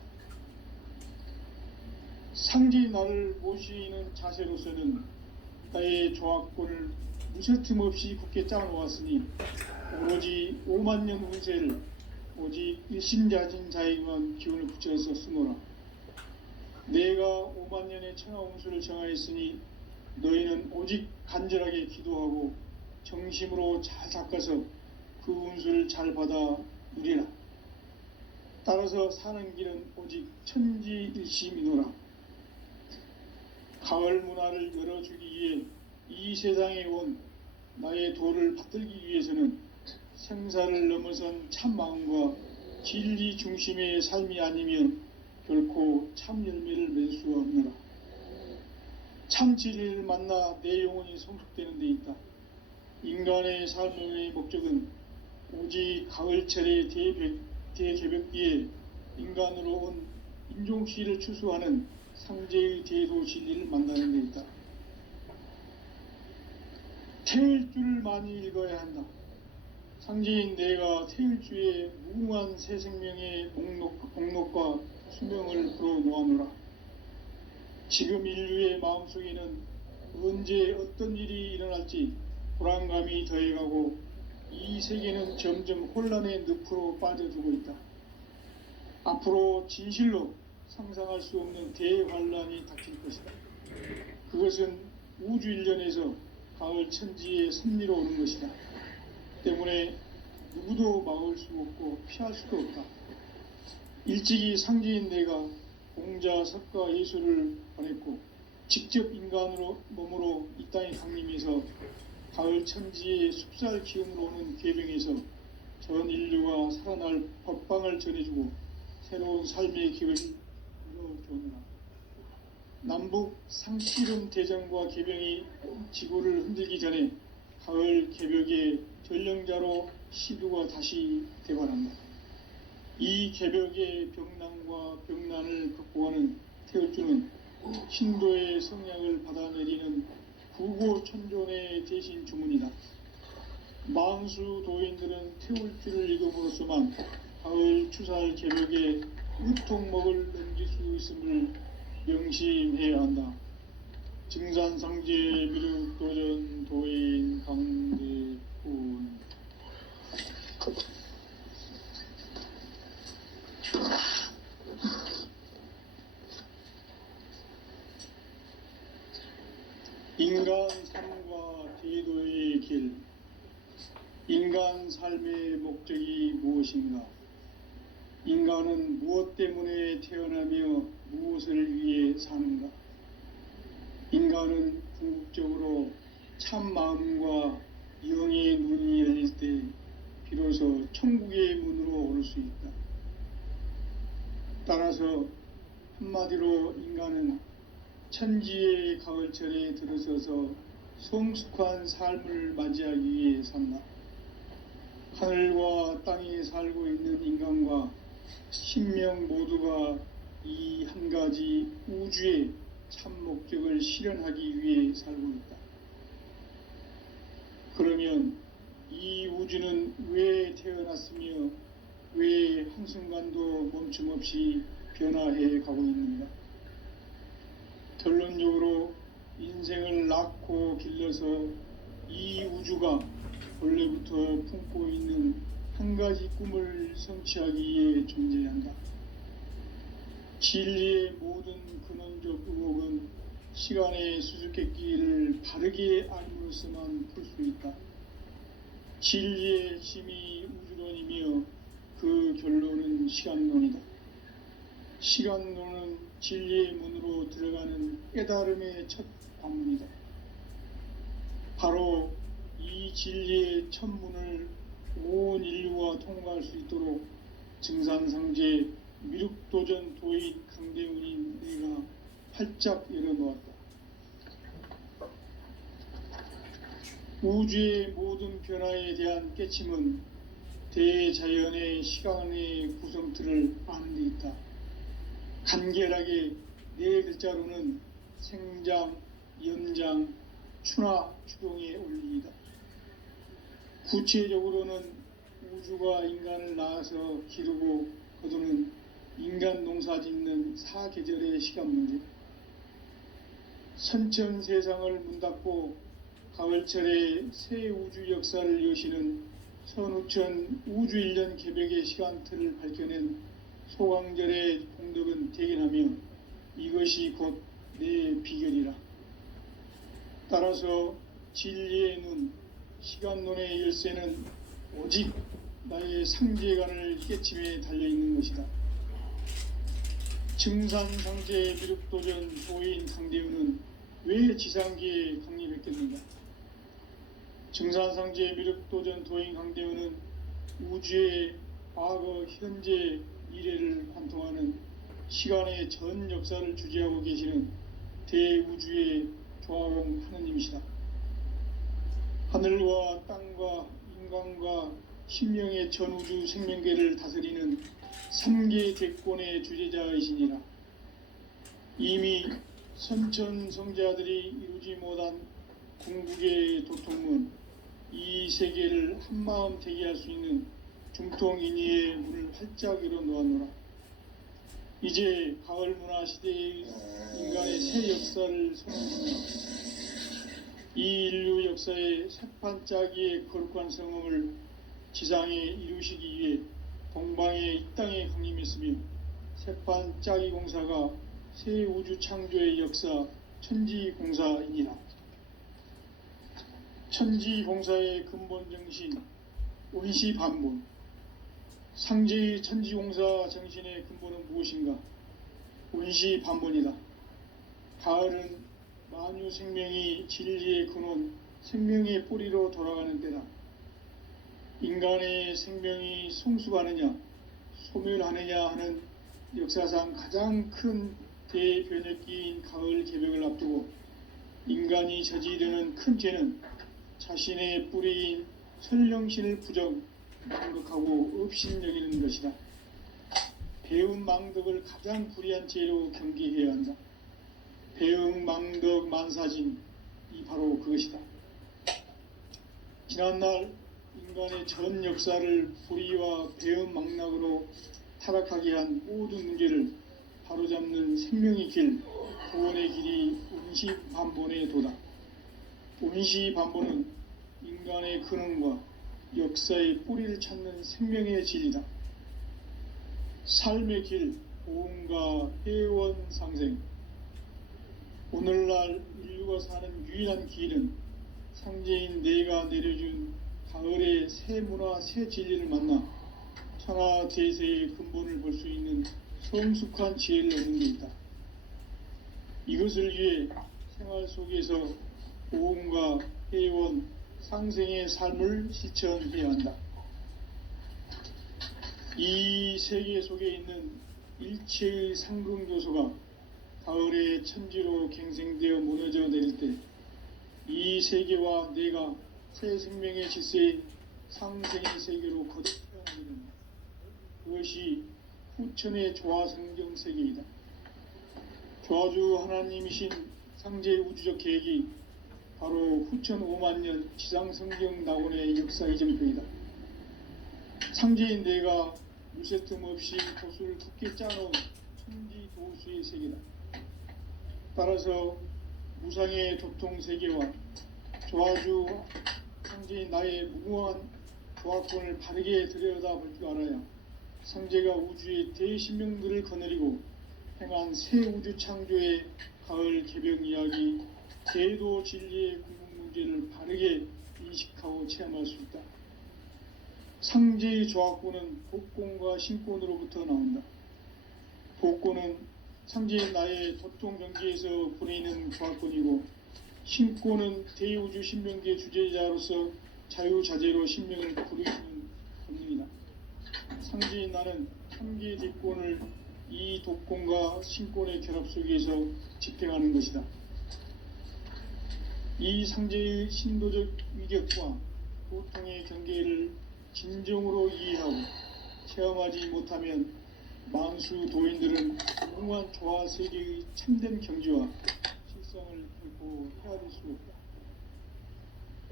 상제의 나를 모시는 자세로서는 나의 조화권을 무쇠틈 없이 굳게 짜놓았으니 오로지 5만년 운세를 오직 일심자진 자에게만 기운을 붙여서 쓰노라. 내가 5만 년의 천하운수를 정하였으니 너희는 오직 간절하게 기도하고 정심으로 잘 닦아서 그 운수를 잘 받아 누리라. 따라서 사는 길은 오직 천지일심이노라. 가을 문화를 열어주기 위해 이 세상에 온 나의 도를 받들기 위해서는 생사를 넘어선 참 마음과 진리 중심의 삶이 아니면 결코 참 열매를 맺을 수가 없노라. 참 진리를 만나 내 영혼이 성숙되는 데 있다. 인간의 삶의 목적은 오직 가을철의 대개벽기에 인간으로 온 인종시를 추수하는 상제의 대도 진리를 만나는 데 있다. 태일 줄을 많이 읽어야 한다. 상제인 내가 태일주의 무궁한 새 생명의 목록과 수명을 불어놓아노라. 지금 인류의 마음속에는 언제 어떤 일이 일어날지 불안감이 더해가고 이 세계는 점점 혼란의 늪으로 빠져들고 있다. 앞으로 진실로 상상할 수 없는 대환란이 닥칠 것이다. 그것은 우주 일련에서 가을 천지의 섭리로 오는 것이다. 때문에 누구도 막을 수 없고 피할 수도 없다. 일찍이 상제인 내가 공자, 석가, 예수를 보냈고 직접 인간으로 몸으로 이 땅에 강림해서 가을 천지의 숲살 기운으로 오는 계병에서 전 인류가 살아날 법방을 전해주고 새로운 삶의 길을 열어주느라. 남북 상씨름 대전과 계병이 지구를 흔들기 전에 가을 개벽의 전령자로 시두가 다시 대발한다. 이 개벽의 병난과 병난을 극복하는 태울주는 신도의 성량을 받아내리는 구고천존의 대신 주문이다. 만수 도인들은 태울주를 읽음으로써만 가을 추살 개벽의 으통목을 넘길 수 있음을 명심해야 한다. 증산상제 미륵도전 도인 강대훈. 인간 삶과 대도의 길. 인간 삶의 목적이 무엇인가? 인간은 무엇 때문에 태어나며 무엇을 위해 사는가? 인간은 궁극적으로 참 마음과 영의 눈이 열릴 때 비로소 천국의 문으로 오를 수 있다. 따라서 한마디로 인간은 천지의 가을철에 들어서서 성숙한 삶을 맞이하기 위해 산다. 하늘과 땅에 살고 있는 인간과 신명 모두가 이 한 가지 우주의 참 목적을 실현하기 위해 살고 있다. 그러면 이 우주는 왜 태어났으며 왜 한순간도 멈춤 없이 변화해 가고 있는가? 결론적으로 인생을 낳고 길러서 이 우주가 원래부터 품고 있는 한 가지 꿈을 성취하기 위해 존재한다. 진리의 모든 근원적 의혹은 시간의 수수께끼를 바르게 알므로서만 풀 수 있다. 진리의 핵심이 우주론이며 그 결론은 시간론이다. 시간론은 진리의 문으로 들어가는 깨달음의 첫 관문이다. 바로 이 진리의 첫 문을 온 인류가 통과할 수 있도록 증산상제 미륵도전 도인 강대훈인 내가 활짝 열어놓았다. 우주의 모든 변화에 대한 깨침은 대자연의 시간의 구성틀을 아는 데 있다. 간결하게 네 글자로는 생장, 연장, 추나, 추동의 원리이다. 구체적으로는 우주가 인간을 낳아서 기르고 거두는 인간 농사 짓는 사계절의 시간 문제. 선천 세상을 문 닫고 가을철에 새 우주 역사를 여시는 선우천 우주 1년 개벽의 시간틀을 밝혀낸 소강절의 공덕은 대견하며 이것이 곧 내 비결이라. 따라서 진리의 눈, 시간론의 열쇠는 오직 나의 상제관을 깨침에 달려있는 것이다. 증산상제 미륵도전 도인 강대우는 왜 지상기에 강림했겠는가? 증산상제 미륵도전 도인 강대우는 우주의 과거, 현재, 미래를 관통하는 시간의 전 역사를 주재하고 계시는 대우주의 조화공 하느님이시다. 하늘과 땅과 인간과 신명의 전우주 생명계를 다스리는 3계 대권의 주재자이시니라. 이미 선천성자들이 이루지 못한 궁극의 도통문, 이 세계를 한마음 되게 할 수 있는 중통인의의 문을 활짝 열어 놓았노라. 이제 가을 문화 시대의 인간의 새 역사를 선언합니다. 이 인류 역사의 새판짜기의 거룩한 성음을 지상에 이루시기 위해 동방의 이 땅에 강림했으며 새판짜기 공사가 새 우주 창조의 역사 천지공사이니라. 천지공사의 근본 정신 원시반본, 상제의 천지공사 정신의 근본은 무엇인가? 원시반본이다. 가을은 만유 생명이 진리의 근원, 생명의 뿌리로 돌아가는 때다. 인간의 생명이 성숙하느냐, 소멸하느냐 하는 역사상 가장 큰 대변혁기인 가을 개벽을 앞두고 인간이 저지르는 큰 죄는 자신의 뿌리인 설령신을 망극하고 업신여기는 것이다. 배운 망덕을 가장 불의한 죄로 경계해야 한다. 배응 망덕 만사진, 이 바로 그것이다. 지난날 인간의 전 역사를 불의와 배응 망락으로 타락하게 한 모든 문제를 바로잡는 생명의 길, 구원의 길이 원시반본의 도다. 원시반본은 인간의 근원과 역사의 뿌리를 찾는 생명의 진리다. 삶의 길, 고음과 해원 상생. 오늘날 인류가 사는 유일한 길은 상제인 내가 내려준 가을의 새 문화, 새 진리를 만나 천하 대세의 근본을 볼 수 있는 성숙한 지혜를 얻는 데 있다. 이것을 위해 생활 속에서 고음과 해원, 상생의 삶을 실천해야 한다. 이 세계 속에 있는 일체의 상승조소가 가을의 천지로 갱생되어 무너져 내릴 때 이 세계와 내가 새 생명의 질서인 상생의 세계로 거듭 태어나게 된다. 그것이 후천의 조화성경 세계이다. 조화주 하나님이신 상제의 우주적 계획이 바로 후천 5만년 지상성경 낙원의 역사 이정표이다. 상제인 내가 무쇠틈 없이 도수를 굳게 짜놓은 천지도수의 세계다. 따라서 무상의 도통세계와 조화주 상제인 나의 무궁한 조화권을 바르게 들여다볼 줄 알아야 상제가 우주의 대신명들을 거느리고 행한 새 우주 창조의 가을 개벽 이야기, 제도 진리의 궁극 문제를 바르게 인식하고 체험할 수 있다. 상제의 조화권은 복권과 신권으로부터 나온다. 복권은 상제인 나의 도통 경계에서 보내는 조화권이고, 신권은 대우주 신명계 주제자로서 자유자재로 신명을 부르는 권능이다. 상제인 나는 3개 대권을 이 독권과 신권의 결합 속에서 집행하는 것이다. 이 상제의 신도적 위격과 고통의 경계를 진정으로 이해하고 체험하지 못하면 만수 도인들은 무궁한 조화 세계의 참된 경지와 실상을 결코 헤아릴 수 없다.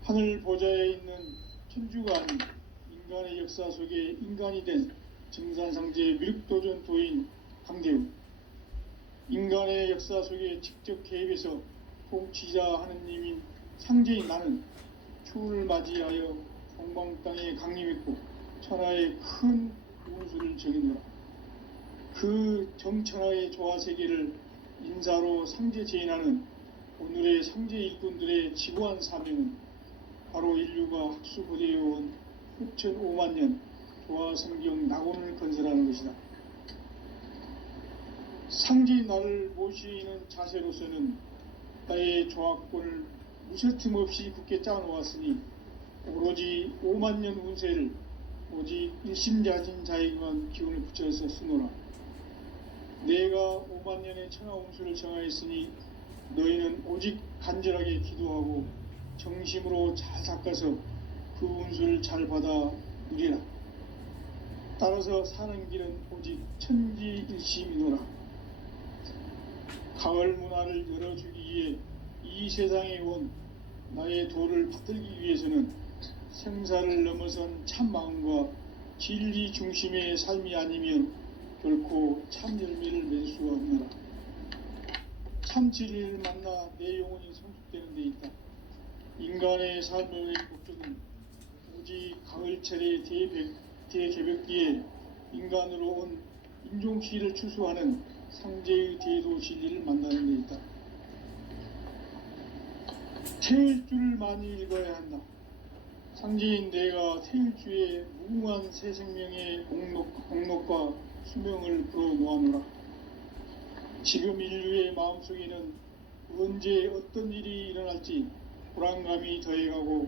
하늘 보좌에 있는 천주가 아닌 인간의 역사 속에 인간이 된 증산상제 미륵도전 도인 강대우, 인간의 역사 속에 직접 개입해서 통치자 하느님인 상제인 나는 추후를 맞이하여 동방 땅에 강림했고 천하에 큰 운수를 정해노라. 그 정천하의 조화세계를 인사로 상제 제인하는 오늘의 상제 일꾼들의 지고한 사명은 바로 인류가 학수고대해온 6,5만 년 조화성경 낙원을 건설하는 것이다. 상제의 나를 모시는 자세로서는 나의 조화권을 무쇠틈 없이 굳게 짜놓았으니 오로지 5만 년 운세를 오직 일심자진 자에게만 기운을 붙여서 쓰노라. 내가 5만 년의 천하 운수를 정하였으니 너희는 오직 간절하게 기도하고 정심으로 잘 닦아서 그 운수를 잘 받아 누리라. 따라서 사는 길은 오직 천지일심이노라. 가을 문화를 열어주기 위해 이 세상에 온 나의 도를 받들기 위해서는 생사를 넘어선 참 마음과 진리 중심의 삶이 아니면 결코 참 열매를 맺을 수가 없노라. 참 진리를 만나 내 영혼이 성숙되는 데 있다. 인간의 삶의 목적은 오직 가을철의 대개벽기에 인간으로 온 인종시를 추수하는 상제의 대도 진리를 만나는 데 있다. 태일주를 많이 읽어야 한다. 상제인 내가 태일주의 무궁한 새 생명의 목록과 수명을 불어놓아노라. 지금 인류의 마음속에는 언제 어떤 일이 일어날지 불안감이 더해가고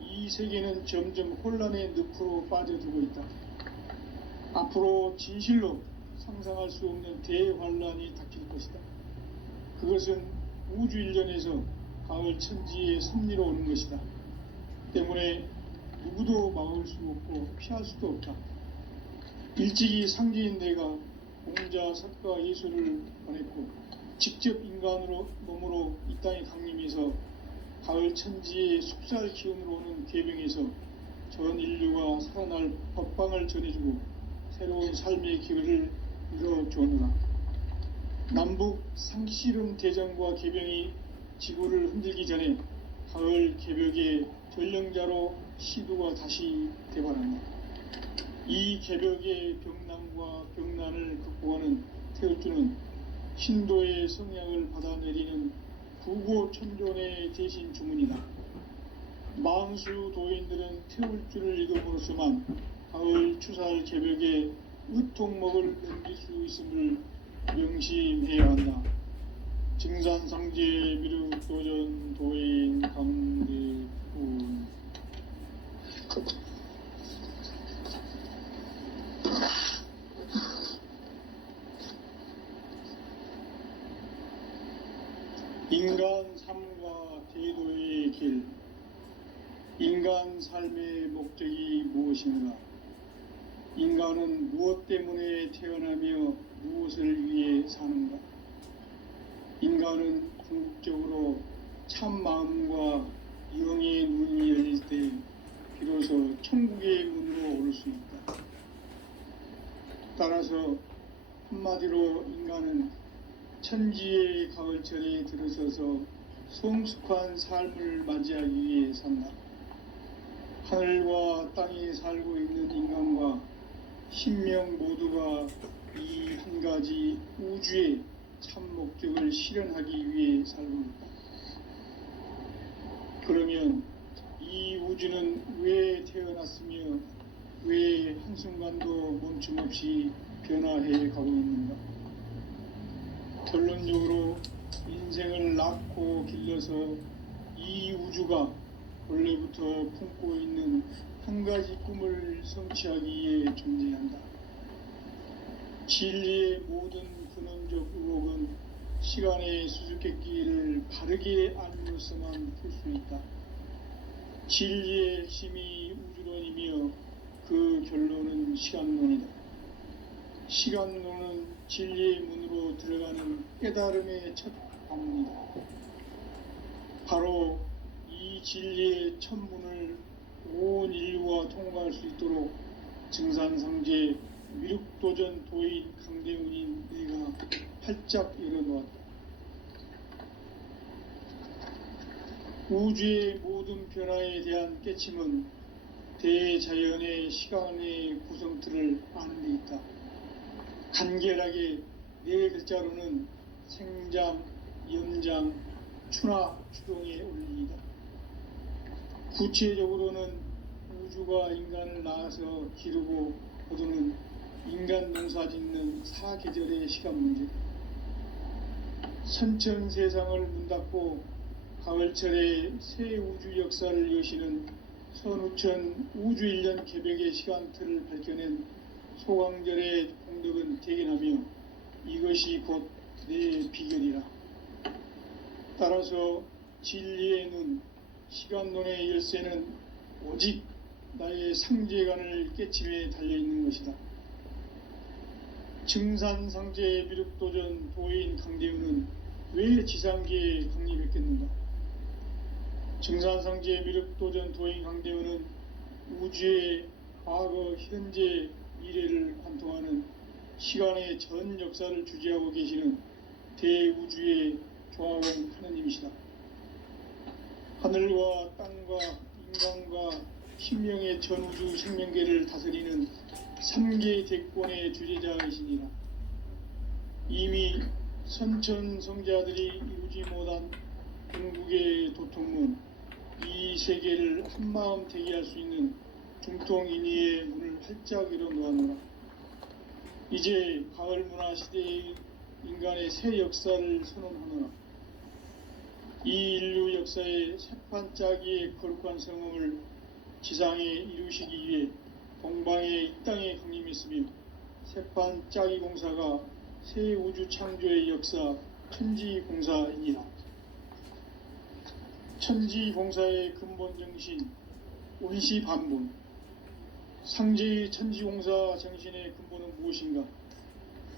이 세계는 점점 혼란의 늪으로 빠져들고 있다. 앞으로 진실로 상상할 수 없는 대환란이 닥칠 것이다. 그것은 우주 일전에서 가을 천지의 섭리로 오는 것이다. 때문에 누구도 막을 수 없고 피할 수도 없다. 일찍이 상제인 내가 공자, 석가, 예수를 보냈고 직접 인간으로 몸으로 이 땅에 강림해서 가을 천지의 숙살 기운으로 오는 계명에서 전 인류가 살아날 법방을 전해주고 새로운 삶의 기회를 이뤄주오노라. 남북 상씨름 대전과 계병이 지구를 흔들기 전에 가을 개벽의 전령자로 시두가 다시 되관한다. 이 개벽의 병남과 병난을 극복하는 태울주는 신도의 성향을 받아내리는 부고천존의 대신 주문이다. 만수 도인들은 태울주를 읽음으로써만 가을 추살 개벽의 의통목을 넘길 수 있음을 명심해야 한다. 증산상제 미륵도전 도인 강대훈. 인간 삶과 대도의 길. 인간 삶의 목적이 무엇인가? 인간은 무엇 때문에 태어나며 무엇을 위해 사는가? 인간은 궁극적으로 참 마음과 영의 눈이 열릴 때 비로소 천국의 문으로 오를 수 있다. 따라서 한마디로 인간은 천지의 가을철에 들어서서 성숙한 삶을 맞이하기 위해 산다. 하늘과 땅에 살고 있는 인간과 신명 모두가 이 한 가지 우주의 참 목적을 실현하기 위해 살고 있다. 그러면 이 우주는 왜 태어났으며 왜 한순간도 멈춤없이 변화해 가고 있는가? 결론적으로 인생을 낳고 길러서 이 우주가 원래부터 품고 있는 한 가지 꿈을 성취하기 위해 존재한다. 진리의 모든 근원적 의혹은 시간의 수수께끼를 바르게 알므로서만 풀 수 있다. 진리의 핵심이 우주론이며 그 결론은 시간론이다. 시간론은 진리의 문으로 들어가는 깨달음의 첫 방문이다. 바로 이 진리의 첫 문을 온 인류가 통과할 수 있도록 증산상제 미륵도전 도인 강대훈인 내가 활짝 열어놓았다. 우주의 모든 변화에 대한 깨침은 대자연의 시간의 구성틀을 아는 데 있다. 간결하게 네 글자로는 생장, 연장, 추나 추동의 원리이다. 구체적으로는 우주가 인간을 낳아서 기르고 거두는 인간 농사 짓는 사계절의 시간 문제다. 선천 세상을 문 닫고 가을철에 새 우주 역사를 여시는 선우천 우주일년 개벽의 시간틀을 밝혀낸 소강절의 공덕은 대견하며 이것이 곧 내 비결이라. 따라서 진리의 눈, 시간론의 열쇠는 오직 나의 상제관을 깨침에 달려있는 것이다. 증산상제 미륵도전 도인 강대우는 왜 지상계에 강림했겠는가? 증산상제 미륵도전 도인 강대우는 우주의 과거, 현재, 미래를 관통하는 시간의 전 역사를 주재하고 계시는 대우주의 조화원 하느님이시다. 하늘과 땅과 인간과 신명의 전우주 생명계를 다스리는 3계 대권의 주재자이시니라. 이미 선천성자들이 이루지 못한 궁극의 도통문, 이 세계를 한마음 대기할 수 있는 중통인의의 문을 활짝 열어 놓았노라. 이제 가을 문화 시대의 인간의 새 역사를 선언하노라. 이 인류 역사의 새판짜기의 거룩한 성음을 지상에 이루시기 위해 동방의 이 땅에 강림했으며 새판짜기 공사가 새 우주 창조의 역사 천지공사이니라. 천지공사의 근본 정신 온시반본. 상제의 천지공사 정신의 근본은 무엇인가?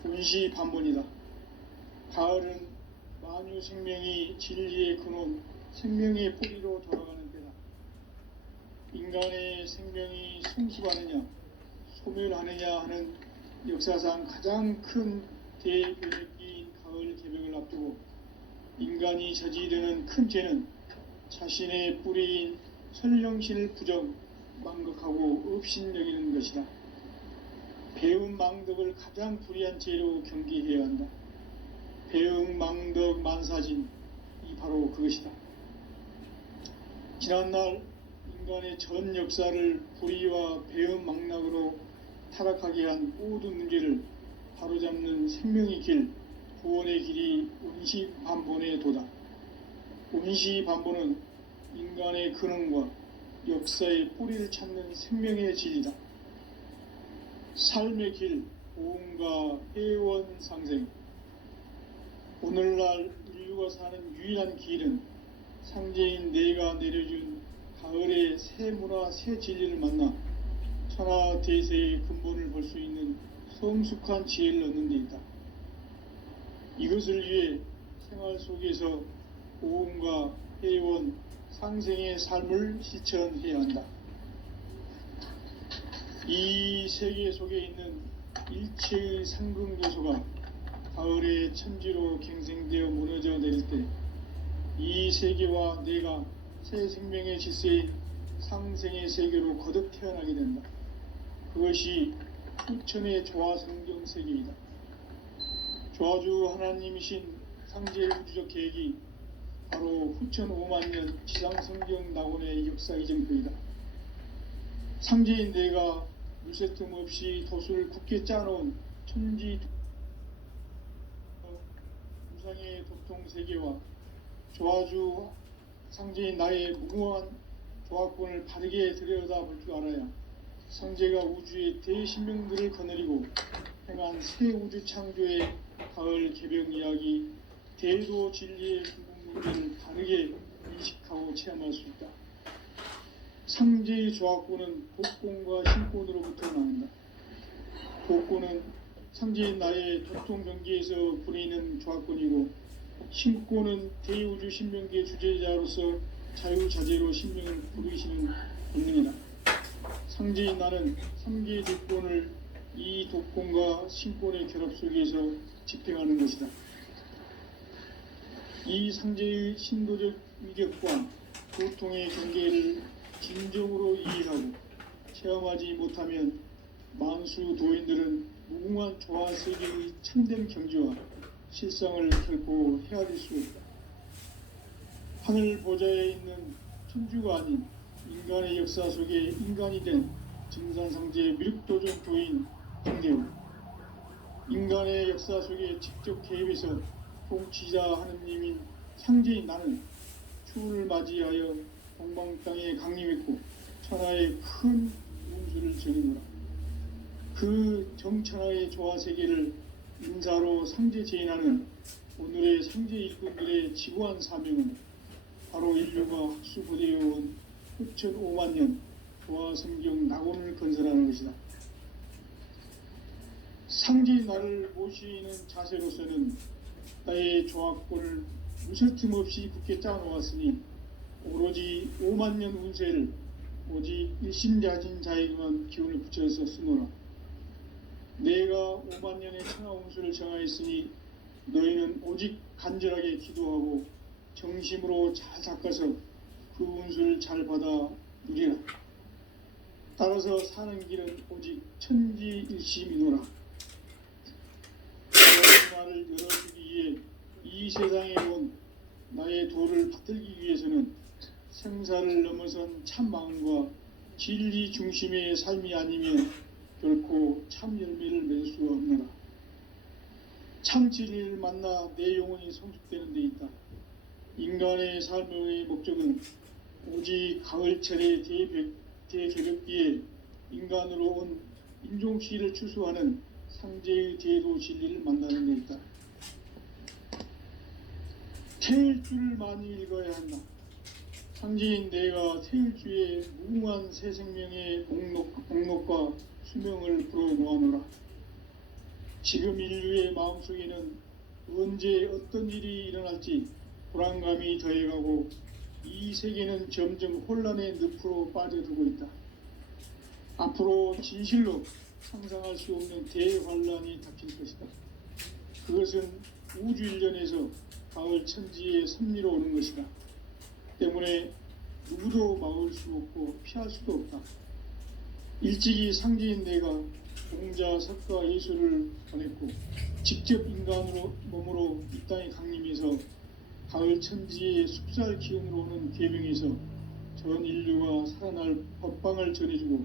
온시반본이다. 가을은 만유 생명이 진리의 근원, 생명의 뿌리로 돌아가는 때다. 인간의 생명이 성숙하느냐, 소멸하느냐 하는 역사상 가장 큰 대변혁기인 가을 개벽을 앞두고 인간이 저지르는 큰 죄는 자신의 뿌리인 선령신을 부정, 망극하고 업신여기는 것이다. 배움 망덕을 가장 불의한 죄로 경계해야 한다. 배움 망덕 만사진이 바로 그것이다. 지난날 인간의 전 역사를 불의와 배움 망락으로 타락하게 한 모든 문제를 바로잡는 생명의 길, 구원의 길이 온시반본의 도다. 온시반본은 인간의 근원과 역사의 뿌리를 찾는 생명의 진리다. 삶의 길, 보험과 회원 상생. 오늘날 인류가 사는 유일한 길은 상제인 내가 내려준 가을의 새 문화, 새 진리를 만나 천하 대세의 근본을 볼 수 있는 성숙한 지혜를 얻는 데 있다. 이것을 위해 생활 속에서 보험과 회원, 상생의 삶을 실천해야 한다. 이 세계 속에 있는 일체의 상근교소가 가을의 천지로 갱생되어 무너져 내릴 때 이 세계와 내가 새 생명의 질서인 상생의 세계로 거듭 태어나게 된다. 그것이 후천의 조화성경 세계이다. 조화주 하나님이신 상제의 우주적 계획이 바로 후천 5만년 지상성경 낙원의 역사 이정표이다. 상제인 내가 물새틈 없이 돛을 굳게 짜놓은 천지 무상의 도통세계와 조화주 상제인 나의 무궁한 조화권을 바르게 들여다볼 줄 알아야 상제가 우주의 대신명들을 거느리고 행한 새 우주 창조의 가을 개벽 이야기, 대도 진리의 궁극 문제를 다르게 인식하고 체험할 수 있다. 상제의 조화권은 복권과 신권으로부터 나온다. 복권은 상제인 나의 도통 경계에서 부리는 조화권이고, 신권은 대우주 신명계 주제자로서 자유자재로 신명을 부르시는 본능이다. 상제인 나는 3개의 도권을 이 도권과 신권의 결합 속에서 집행하는 것이다. 이 상제의 신도적 위격과 고통의 경계를 진정으로 이해하고 체험하지 못하면 만수 도인들은 무궁한 조화 세계의 참된 경지와 실상을 결코 헤아릴 수 없다. 하늘 보좌에 있는 천주가 아닌 인간의 역사 속에 인간이 된 증산상제 미륵도전 도인 김대우, 인간의 역사 속에 직접 개입해서 통치자 하느님인 상제인 나는 추운을 맞이하여 동방 땅에 강림했고 천하의 큰 운수를 전이노라. 그 정천하의 조화세계를 인사로 상제 제인하는 오늘의 상제 일꾼들의 지구한 사명은 바로 인류가 학수부대해온 후천 5만 년 조화성경 낙원을 건설하는 것이다. 상제의 나를 모시는 자세로서는 나의 조화권을 무설틈 없이 굳게 짜놓았으니 오로지 5만 년 운세를 오직 일심자진 자에게만 기운을 붙여서 쓰노라. 내가 5만 년의 천하 운수를 정하였으니 너희는 오직 간절하게 기도하고 정심으로 잘 닦아서 그 운수를 잘 받아 누리라. 따라서 사는 길은 오직 천지일심이노라. 너희 나를 열어주기 위해 이 세상에 온 나의 도를 받들기 위해서는 생사를 넘어선 참 마음과 진리 중심의 삶이 아니면 결코 참 열매를 맺을 수가 없노라. 참 진리를 만나 내 영혼이 성숙되는 데 있다. 인간의 삶의 목적은 오직 가을철의 대개벽기에 인간으로 온 인종시를 추수하는 상제의 대도 진리를 만나는 데 있다. 태일 줄을 많이 읽어야 한다. 상제인 내가 태일주의 무궁한 새 생명의 공록과 수명을 불어놓아노라. 지금 인류의 마음속에는 언제 어떤 일이 일어날지 불안감이 더해가고 이 세계는 점점 혼란의 늪으로 빠져들고 있다. 앞으로 진실로 상상할 수 없는 대환란이 닥칠 것이다. 그것은 우주 일련에서 가을 천지의 섭리로 오는 것이다. 때문에 누구도 막을 수 없고 피할 수도 없다. 일찍이 상제인 내가 공자, 석가, 예수를 보냈고 직접 인간으로 몸으로 이 땅에 강림해서 가을 천지의 숲살 기운으로 오는 계명에서 전 인류가 살아날 법방을 전해주고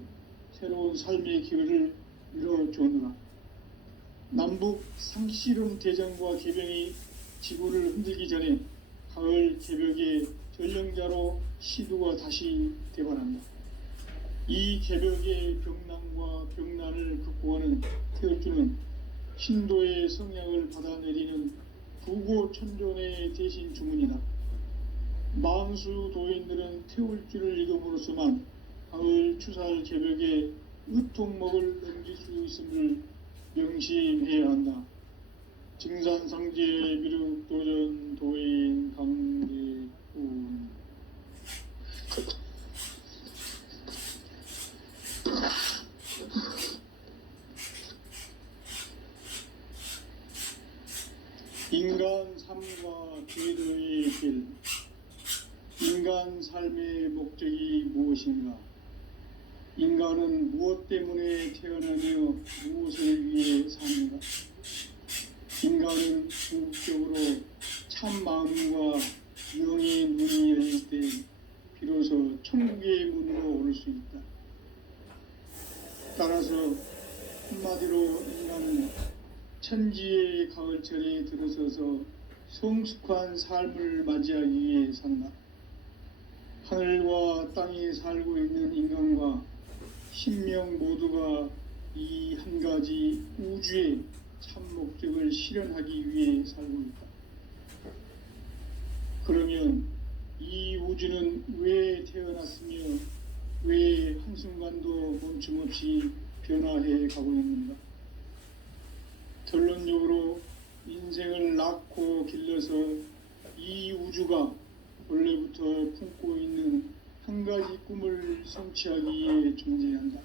새로운 삶의 기회를 열어주느라. 남북 상씨름 대전과 계병이 지구를 흔들기 전에 가을 개벽의 전령자로 시두가 다시 대발한다. 이 개벽의 병난과 병난을 극복하는 태울주는 신도의 성약을 받아내리는 부고천존의 대신 주문이다. 만수 도인들은 태울주를 읽음으로써만 가을 추살 개벽의 의통목을 넘길 수 있음을 명심해야 한다. 증산상제 미륵도전 도인 강대훈. 인간 삶과 제도의 길. 인간 삶의 목적이 무엇인가? 인간은 무엇 때문에 태어나며 무엇을 위해 삽니까? 인간은 궁극적으로 참 마음과 영의 문이 열릴 때 비로소 천국의 문으로 오를 수 있다. 따라서 한마디로 인간은 천지의 가을철에 들어서서 성숙한 삶을 맞이하기 위해 산다. 하늘과 땅에 살고 있는 인간과 신명 모두가 이 한 가지 우주의 참 목적을 실현하기 위해 살고 있다. 그러면 이 우주는 왜 태어났으며 왜 한순간도 멈춤없이 변화해 가고 있는가? 결론적으로 인생을 낳고 길러서 이 우주가 원래부터 품고 있는 한 가지 꿈을 성취하기 위해 존재한다.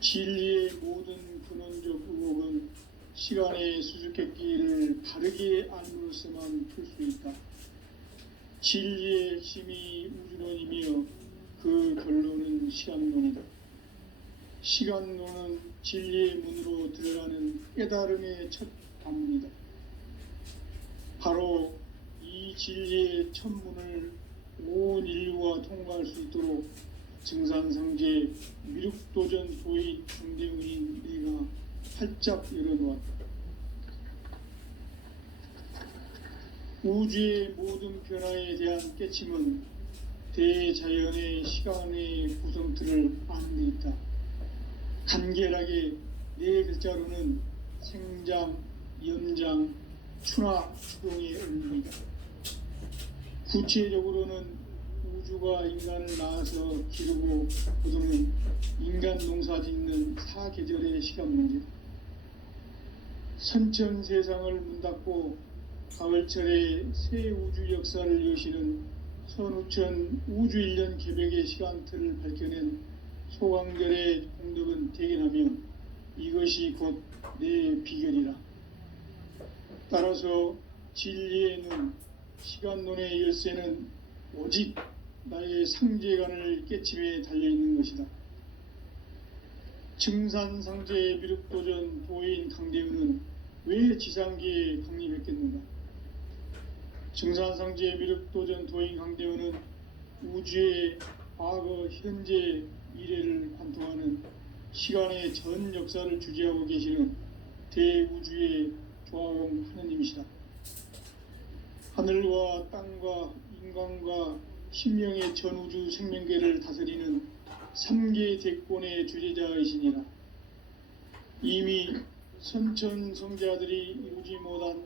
진리의 모든 근원적 의혹은 시간의 수수께끼를 바르게 알므로서만 풀 수 있다. 진리의 핵심이 우주론이며 그 결론은 시간론이다. 시간론은 진리의 문으로 들어가는 깨달음의 첫 관문이다. 바로 이 진리의 첫 문을 온 인류가 통과할 수 있도록 증산상제 미륵도전 도인 강대웅인 내가 활짝 열어놓았다. 우주의 모든 변화에 대한 깨침은 대자연의 시간의 구성틀을 아는 데 있다. 간결하게 네 글자로는 생장, 연장, 추나 추동의 의미이다. 구체적으로는 우주가 인간을 낳아서 기르고 거두는 인간 농사 짓는 사계절의 시간 문제다. 선천 세상을 문 닫고 가을철에 새 우주 역사를 여시는 선우천 우주 1년 개백의 시간틀을 밝혀낸 소강절의 공덕은 대견하며 이것이 곧 내 비결이라. 따라서 진리의 눈, 시간론의 열쇠는 오직 나의 상제관을 깨침에 달려있는 것이다. 증산상제 미륵도전 도인 강대우는 왜 지상계에 강림했겠는가? 증산상제 미륵도전 도인 강대우는 우주의 과거, 현재, 미래를 관통하는 시간의 전 역사를 주재하고 계시는 대우주의 조화용 하느님이시다. 하늘과 땅과 인간과 신명의 전우주 생명계를 다스리는 3계 대권의 주재자이시니라. 이미 선천성자들이 이루지 못한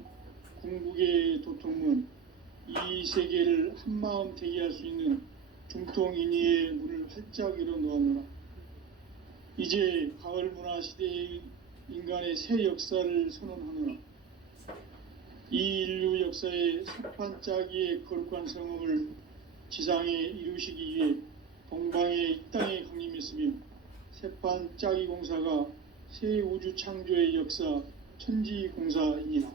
궁극의 도통문, 이 세계를 한마음 되게 할 수 있는 중통인의의 문을 활짝 열어놓았노라. 이제 가을 문화 시대의 인간의 새 역사를 선언하노라. 이 인류 역사의 sep판짜기의 거룩한 성음을 지상에 이루시기 위해 동방의 이 땅에 강림했으며 sep판짜기 공사가 새 우주 창조의 역사 천지공사이니라.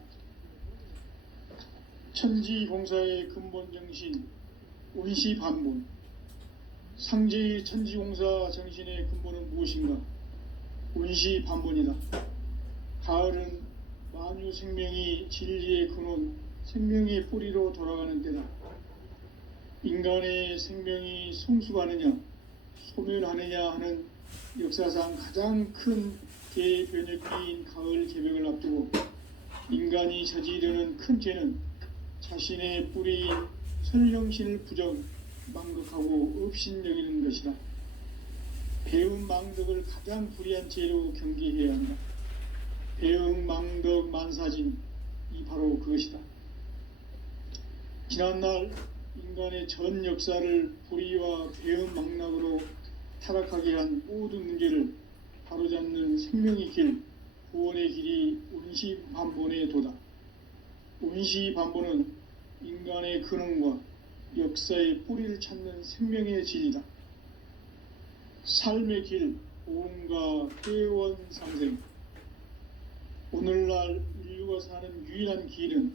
천지공사의 근본 정신 운시반본. 상제의 천지공사 정신의 근본은 무엇인가? 운시반본이다. 가을은 만유 생명이 진리의 근원, 생명의 뿌리로 돌아가는 때다. 인간의 생명이 성숙하느냐, 소멸하느냐 하는 역사상 가장 큰 대변혁기인 가을 개벽을 앞두고 인간이 저지르는 큰 죄는 자신의 뿌리인 설령신을 부정, 망극하고 업신여기는 것이다. 배움 망덕을 가장 불의한 죄로 경계해야 한다. 배움 망덕 만사진, 이 바로 그것이다. 지난날 인간의 전 역사를 불의와 배움 망락으로 타락하게 한 모든 문제를 바로잡는 생명의 길, 구원의 길이 운시반본의 도다. 운시반본은 인간의 근원과 역사의 뿌리를 찾는 생명의 진리다. 삶의 길, 보험과 회원 상생. 오늘날 인류가 사는 유일한 길은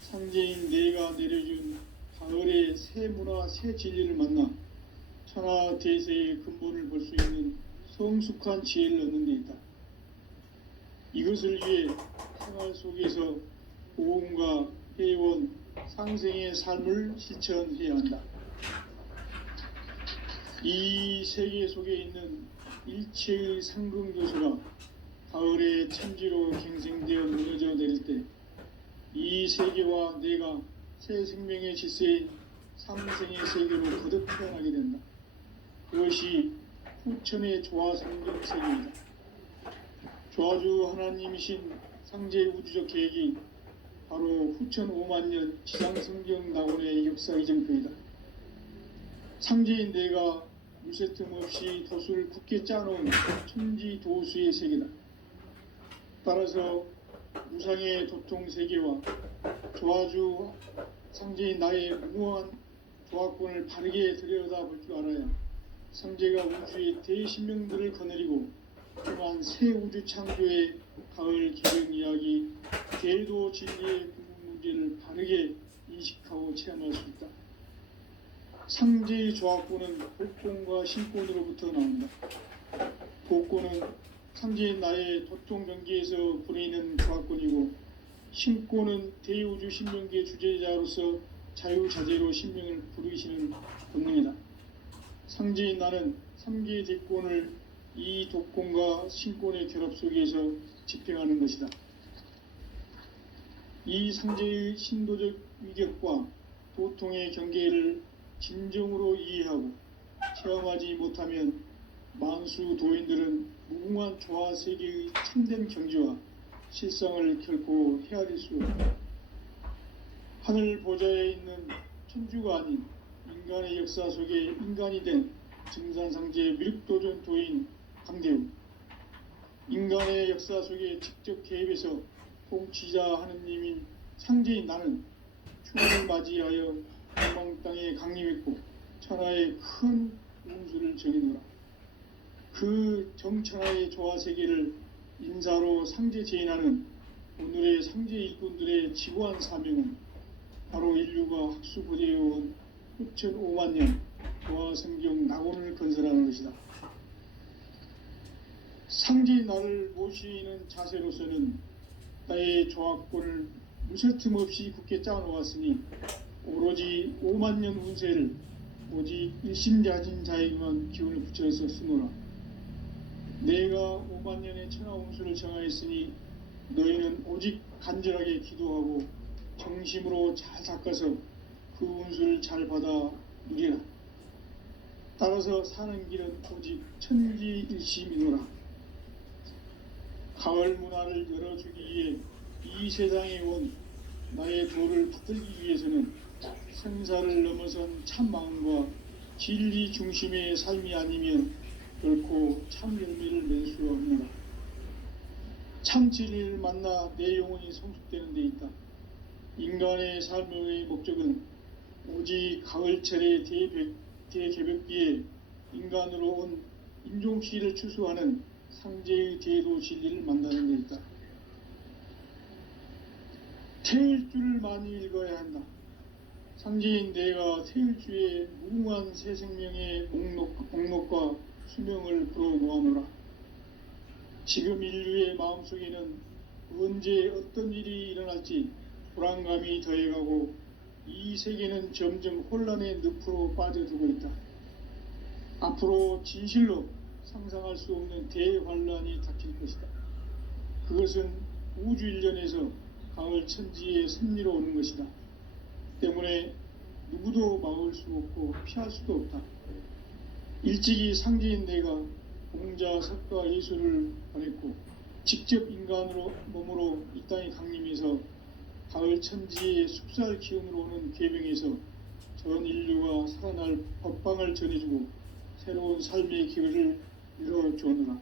상제인 내가 내려준 가을의 새 문화, 새 진리를 만나 천하 대세의 근본을 볼 수 있는 성숙한 지혜를 얻는 데 있다. 이것을 위해 생활 속에서 보험과 회원, 상생의 삶을 실천해야 한다. 이 세계 속에 있는 일체의 상근교수가 가을의 천지로 갱생되어 무너져 내릴 때 이 세계와 내가 새 생명의 질서인 상생의 세계로 거듭 태어나게 된다. 그것이 후천의 조화성경 세계이다. 조화주 하나님이신 상제의 우주적 계획이 바로 후천 5만 년 지상성경 낙원의 역사 이정표이다. 상제인 내가 물새 틈 없이 돛을 굳게 짜놓은 천지도수의 세계다. 따라서 무상의 도통 세계와 조화주 상제인 나의 무모한 조화권을 바르게 들여다볼 줄 알아야 상제가 우주의 대신명들을 거느리고 또한 새 우주 창조의 가을 기경 이야기, 대도 진리의 궁극 문제를 바르게 인식하고 체험할 수 있다. 상제의 조합구는 복권과 신권으로부터 나온다. 복권은 상제의 나의 도통 경기에서 부리는 조합권이고, 신권은 대우주 신명기의 주제자로서 자유자재로 신명을 부르시는 본능이다. 상제의 나는 3개의 대권을 이 독권과 신권의 결합 속에서 집행하는 것이다. 이 상제의 신도적 위격과 도통의 경계를 진정으로 이해하고 체험하지 못하면 만수 도인들은 무궁한 조화 세계의 참된 경지와 실상을 결코 헤아릴 수 없다. 하늘 보좌에 있는 천주가 아닌 인간의 역사 속에 인간이 된 증산상제 미륵도전 도인 강대우, 인간의 역사 속에 직접 개입해서 통치자 하느님인 상제인 나는 추모를 맞이하여 한방 땅에 강림했고 천하의 큰 운수를 정해놓으라. 그 정천하의 조화 세계를 인사로 상제 제인하는 오늘의 상제 일꾼들의 지고한 사명은 바로 인류가 학수고대해온 6,500만 년 조화 성경 낙원을 건설하는 것이다. 상제의 나를 모시는 자세로서는 나의 조합권을 무설틈 없이 굳게 짜놓았으니 오로지 5만 년 운세를 오직 일심자진 자에게만 기운을 붙여서 쓰노라. 내가 5만 년의 천하 운수를 정하였으니 너희는 오직 간절하게 기도하고 정심으로 잘 닦아서 그 운수를 잘 받아 누리라. 따라서 사는 길은 오직 천지일심이노라. 가을 문화를 열어주기 위해 이 세상에 온 나의 도를 받들기 위해서는 생사를 넘어선 참마음과 진리 중심의 삶이 아니면 결코 참 열매를 낼 수 없노라. 참 진리를 만나 내 영혼이 성숙되는 데 있다. 인간의 삶의 목적은 오직 가을철의 대개벽기에 인간으로 온 인종시를 추수하는 상제의 대도 진리를 만나는 데 있다. 태일주를 많이 읽어야 한다. 상제인 내가 태일주의 무궁한 새 생명의 목록과 수명을 풀어놓아노라. 지금 인류의 마음속에는 언제 어떤 일이 일어날지 불안감이 더해가고 이 세계는 점점 혼란의 늪으로 빠져들고 있다. 앞으로 진실로 상상할 수 없는 대환란이 닥칠 것이다. 그것은 우주 일련에서 가을 천지의 섭리로 오는 것이다. 때문에 누구도 막을 수 없고 피할 수도 없다. 일찍이 상제인 내가 공자, 석가, 예수를 보냈고 직접 인간으로 몸으로 이 땅에 강림해서 가을 천지의 숲살 기운으로 오는 계명에서 전 인류가 살아날 법방을 전해주고 새로운 삶의 기회를 이뤄주느라.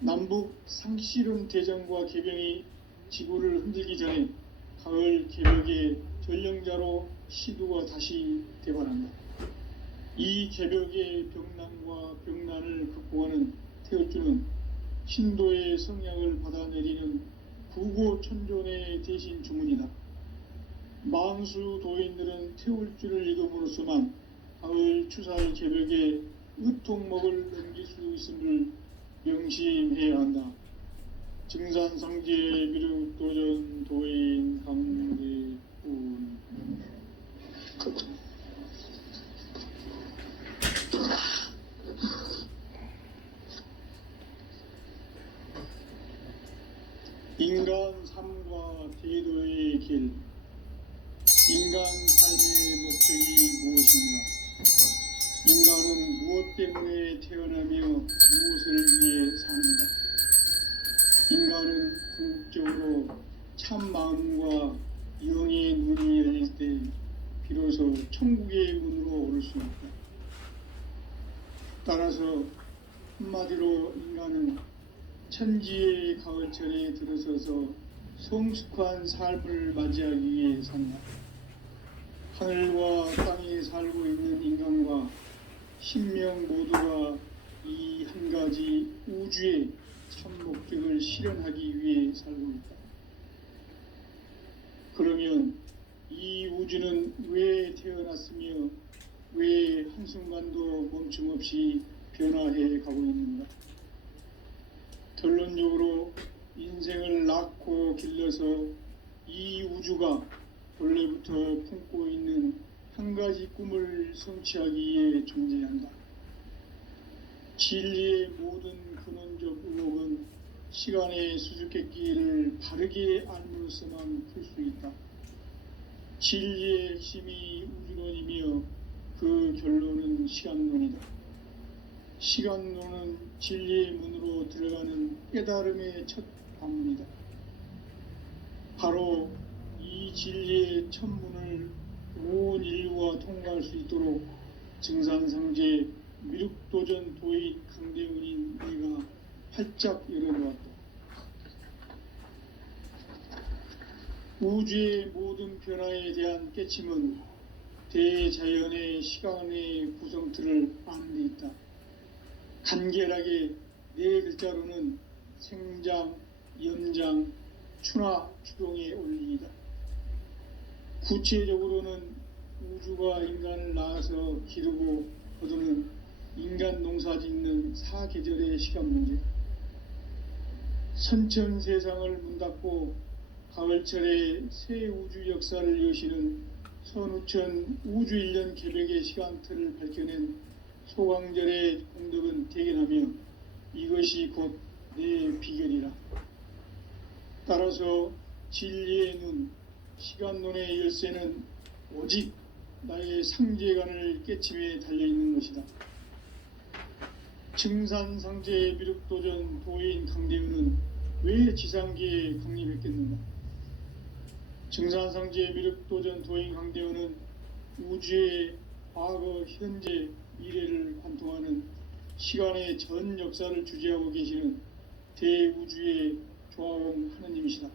남북 상씨름 대전과 개병이 지구를 흔들기 전에 가을 개벽의 전령자로 시두가 다시 대발한다. 이 개벽의 병난과 병난을 극복하는 태울주는 신도의 성향을 받아내리는 부고천존의 대신 주문이다. 만수 도인들은 태울주를 읽음으로써만 가을 추살 개벽의 으통목을 넘길 수 있음을 명심해야 한다. 증산상제 미륵도전 도인 강대훈. 인간 삶과 대도의 길. 인간 삶의 목적이 무엇인가? 인간은 무엇 때문에 태어나며 무엇을 위해 사는가? 인간은 궁극적으로 참 마음과 영의 눈이 열릴 때 비로소 천국의 문으로 오를 수 있다. 따라서 한마디로 인간은 천지의 가을철에 들어서서 성숙한 삶을 맞이하기 위해 산다. 하늘과 땅에 살고 있는 인간과 신명 모두가 이 한 가지 우주의 참 목적을 실현하기 위해 살고 있다. 그러면 이 우주는 왜 태어났으며 왜 한순간도 멈춤 없이 변화해 가고 있는가? 결론적으로 인생을 낳고 길러서 이 우주가 원래부터 품고 있는 한 가지 꿈을 성취하기 위해 존재한다. 진리의 모든 근원적 의혹은 시간의 수수께끼를 바르게 알므로써만 풀 수 있다. 진리의 핵심이 우주론이며 그 결론은 시간론이다. 시간론은 진리의 문으로 들어가는 깨달음의 첫 방문이다. 바로 이 진리의 첫 문을 온 인류가 통과할 수 있도록 증산상제 미륵도전 도인 강대훈인 내가 활짝 열어놓았다. 우주의 모든 변화에 대한 깨침은 대자연의 시간의 구성틀을 아는 데 있다. 간결하게 네 글자로는 생장, 연장, 추나 추동의 원리이다. 구체적으로는 우주가 인간을 낳아서 기르고 거두는 인간 농사 짓는 사계절의 시간 문제, 선천 세상을 문 닫고 가을철에 새 우주 역사를 여시는 선우천 우주 1년 개벽의 시간틀을 밝혀낸 소강절의 공덕은 대견하며 이것이 곧 내 비결이라. 따라서 진리의 눈, 시간론의 열쇠는 오직 나의 상제관을 깨침에 달려있는 것이다. 증산상제 미륵도전 도인 강대훈은 왜 지상계에 강림했겠는가? 증산상제 미륵도전 도인 강대훈은 우주의 과거, 현재, 미래를 관통하는 시간의 전 역사를 주재하고 계시는 대우주의 조화원 하느님이시다.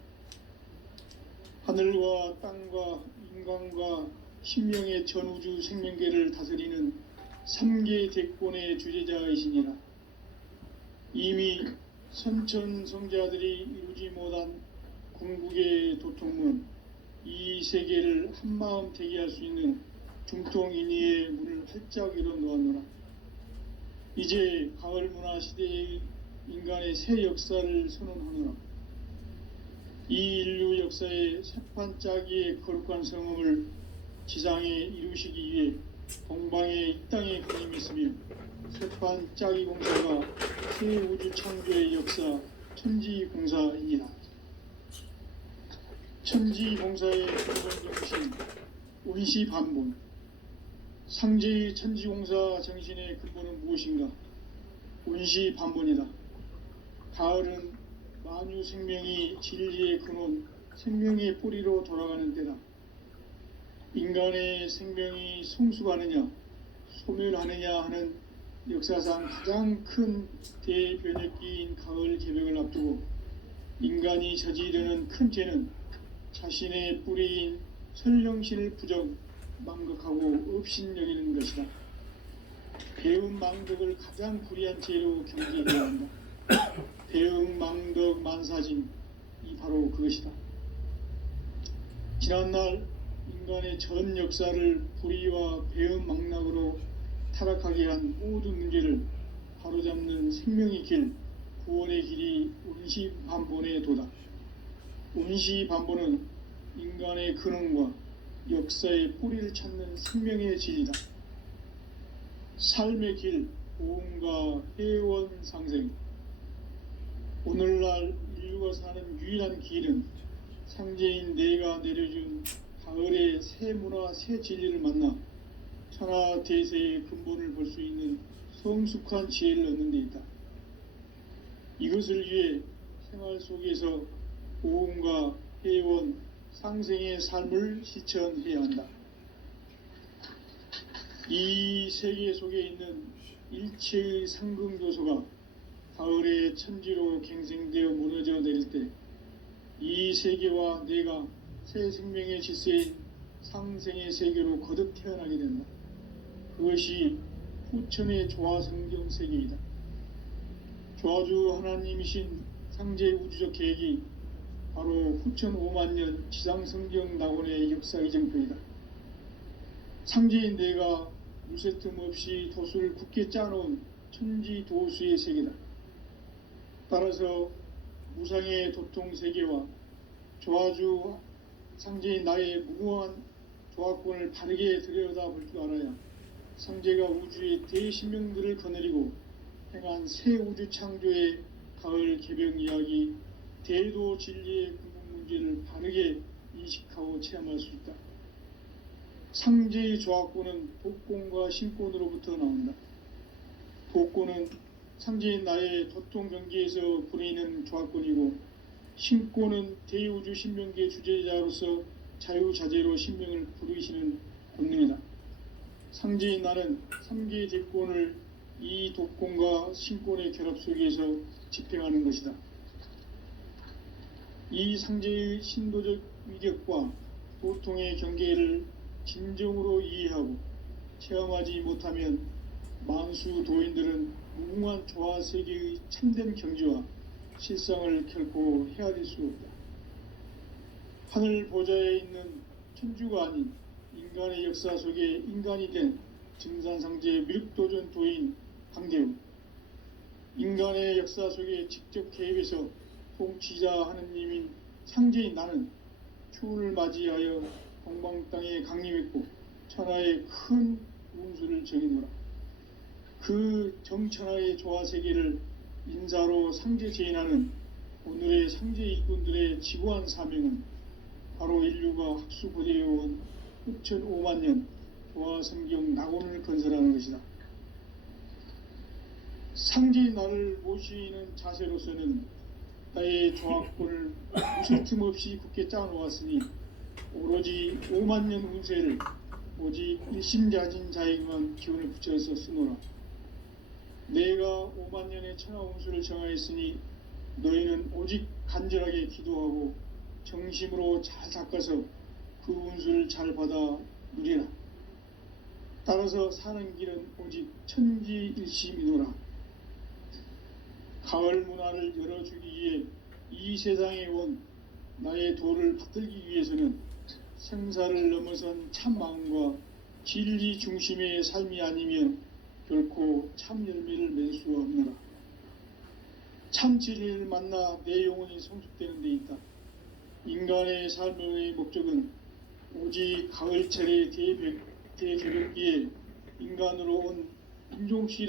하늘과 땅과 인간과 신명의 전우주 생명계를 다스리는 3계 대권의 주재자이시니라. 이미 선천성자들이 이루지 못한 궁극의 도통문, 이 세계를 한마음 대기할 수 있는 중통인의의 문을 활짝 열어놓았노라. 이제 가을 문화 시대의 인간의 새 역사를 선언하노라. 이 인류 역사의 새판짜기의 거룩한 성음을 지상에 이루시기 위해 동방의 이 땅에 강림했으며 새판짜기 공사가 새 우주 창조의 역사 천지공사이니라. 천지공사의 근본 정신 운시반본, 상제의 천지공사 정신의 근본은 무엇인가? 운시반본이다. 가을은 만유 생명이 진리의 근원, 생명의 뿌리로 돌아가는 때다. 인간의 생명이 성숙하느냐, 소멸하느냐 하는 역사상 가장 큰 대변혁기인 가을 개벽을 앞두고 인간이 저지르는 큰 죄는 자신의 뿌리인 설령신을 부정, 망극하고 업신여기는 것이다. 배움 망덕을 가장 불의한 죄로 경계해야 한다. 배움 망덕 만사진, 이 바로 그것이다. 지난날 인간의 전 역사를 불의와 배움 망락으로 타락하게 한 모든 문제를 바로잡는 생명의 길, 구원의 길이 운시반본의 도다. 운시반본은 인간의 근원과 역사의 뿌리를 찾는 생명의 진리다. 삶의 길, 보험과 회원 상생. 오늘날 인류가 사는 유일한 길은 상제인 내가 내려준 가을의 새 문화, 새 진리를 만나 천하 대세의 근본을 볼 수 있는 성숙한 지혜를 얻는 데 있다. 이것을 위해 생활 속에서 보험과 회원, 상생의 삶을 실천해야 한다. 이 세계 속에 있는 일체의 상승교소가 가을의 천지로 갱생되어 무너져 내릴 때 이 세계와 내가 새 생명의 질서인 상생의 세계로 거듭 태어나게 된다. 그것이 후천의 조화성경 세계이다. 조화주 하나님이신 상제 우주적 계획이 바로 후천 5만 년 지상성경 낙원의 역사 이정표이다. 상제인 내가 무쇠틈 없이 돛을 굳게 짜놓은 천지도수의 세계다. 따라서 무상의 도통 세계와 조화주 상제인 나의 무궁한 조합권을 바르게 들여다볼 줄 알아야 상제가 우주의 대신명들을 거느리고 행한 새 우주 창조의 가을 개병 이야기, 대도 진리의 궁극 문제를 바르게 인식하고 체험할 수 있다. 상제의 조합권은 독권과 신권으로부터 나온다. 독권은 상제인 나의 도통 경계에서 부리는 조합권이고, 신권은 대우주 신명계 주제자로서 자유자재로 신명을 부르시는 권능이다. 상제인 나는 3개의 대권을 이 독권과 신권의 결합 속에서 집행하는 것이다. 이 상제의 신도적 위격과 도통의 경계를 진정으로 이해하고 체험하지 못하면 만수 도인들은 무궁한 조화세계의 참된 경지와 실상을 결코 헤아릴 수 없다. 하늘 보좌에 있는 천주가 아닌 인간의 역사 속에 인간이 된 증산상제 미륵도전 도인 강대우, 인간의 역사 속에 직접 개입해서 통치자 하느님인 상제인 나는 추운을 맞이하여 동방 땅에 강림했고 천하의 큰 운수를 정해노라. 그 정천하의 조화세계를 인사로 상제 제인하는 오늘의 상제 일꾼들의 지구한 사명은 바로 인류가 학수고대해온 흑천 5만 년 조화성경 낙원을 건설하는 것이다. 상제의 나를 모시는 자세로서는 나의 조합권을 무슨 틈 없이 굳게 짜놓았으니 오로지 5만 년 운세를 오직 일심자진 자에게만 기운을 붙여서 쓰노라. 내가 5만 년의 천하 운수를 정하였으니 너희는 오직 간절하게 기도하고 정심으로 잘 닦아서 그 운수를 잘 받아 누리라. 따라서 사는 길은 오직 천지일심이노라. 가을 문화를 열어주기 위해 이 세상에 온 나의 도를 받들기 위해서는 생사를 넘어선 참 마음과 진리 중심의 삶이 아니면 결코 참 열매를 맺을 수가 없노라. 참 진리를 만나 내 영혼이 성숙되는 데 있다. 인간의 삶의 목적은 오직 가을철의 대개벽기에 인간으로 온 인종시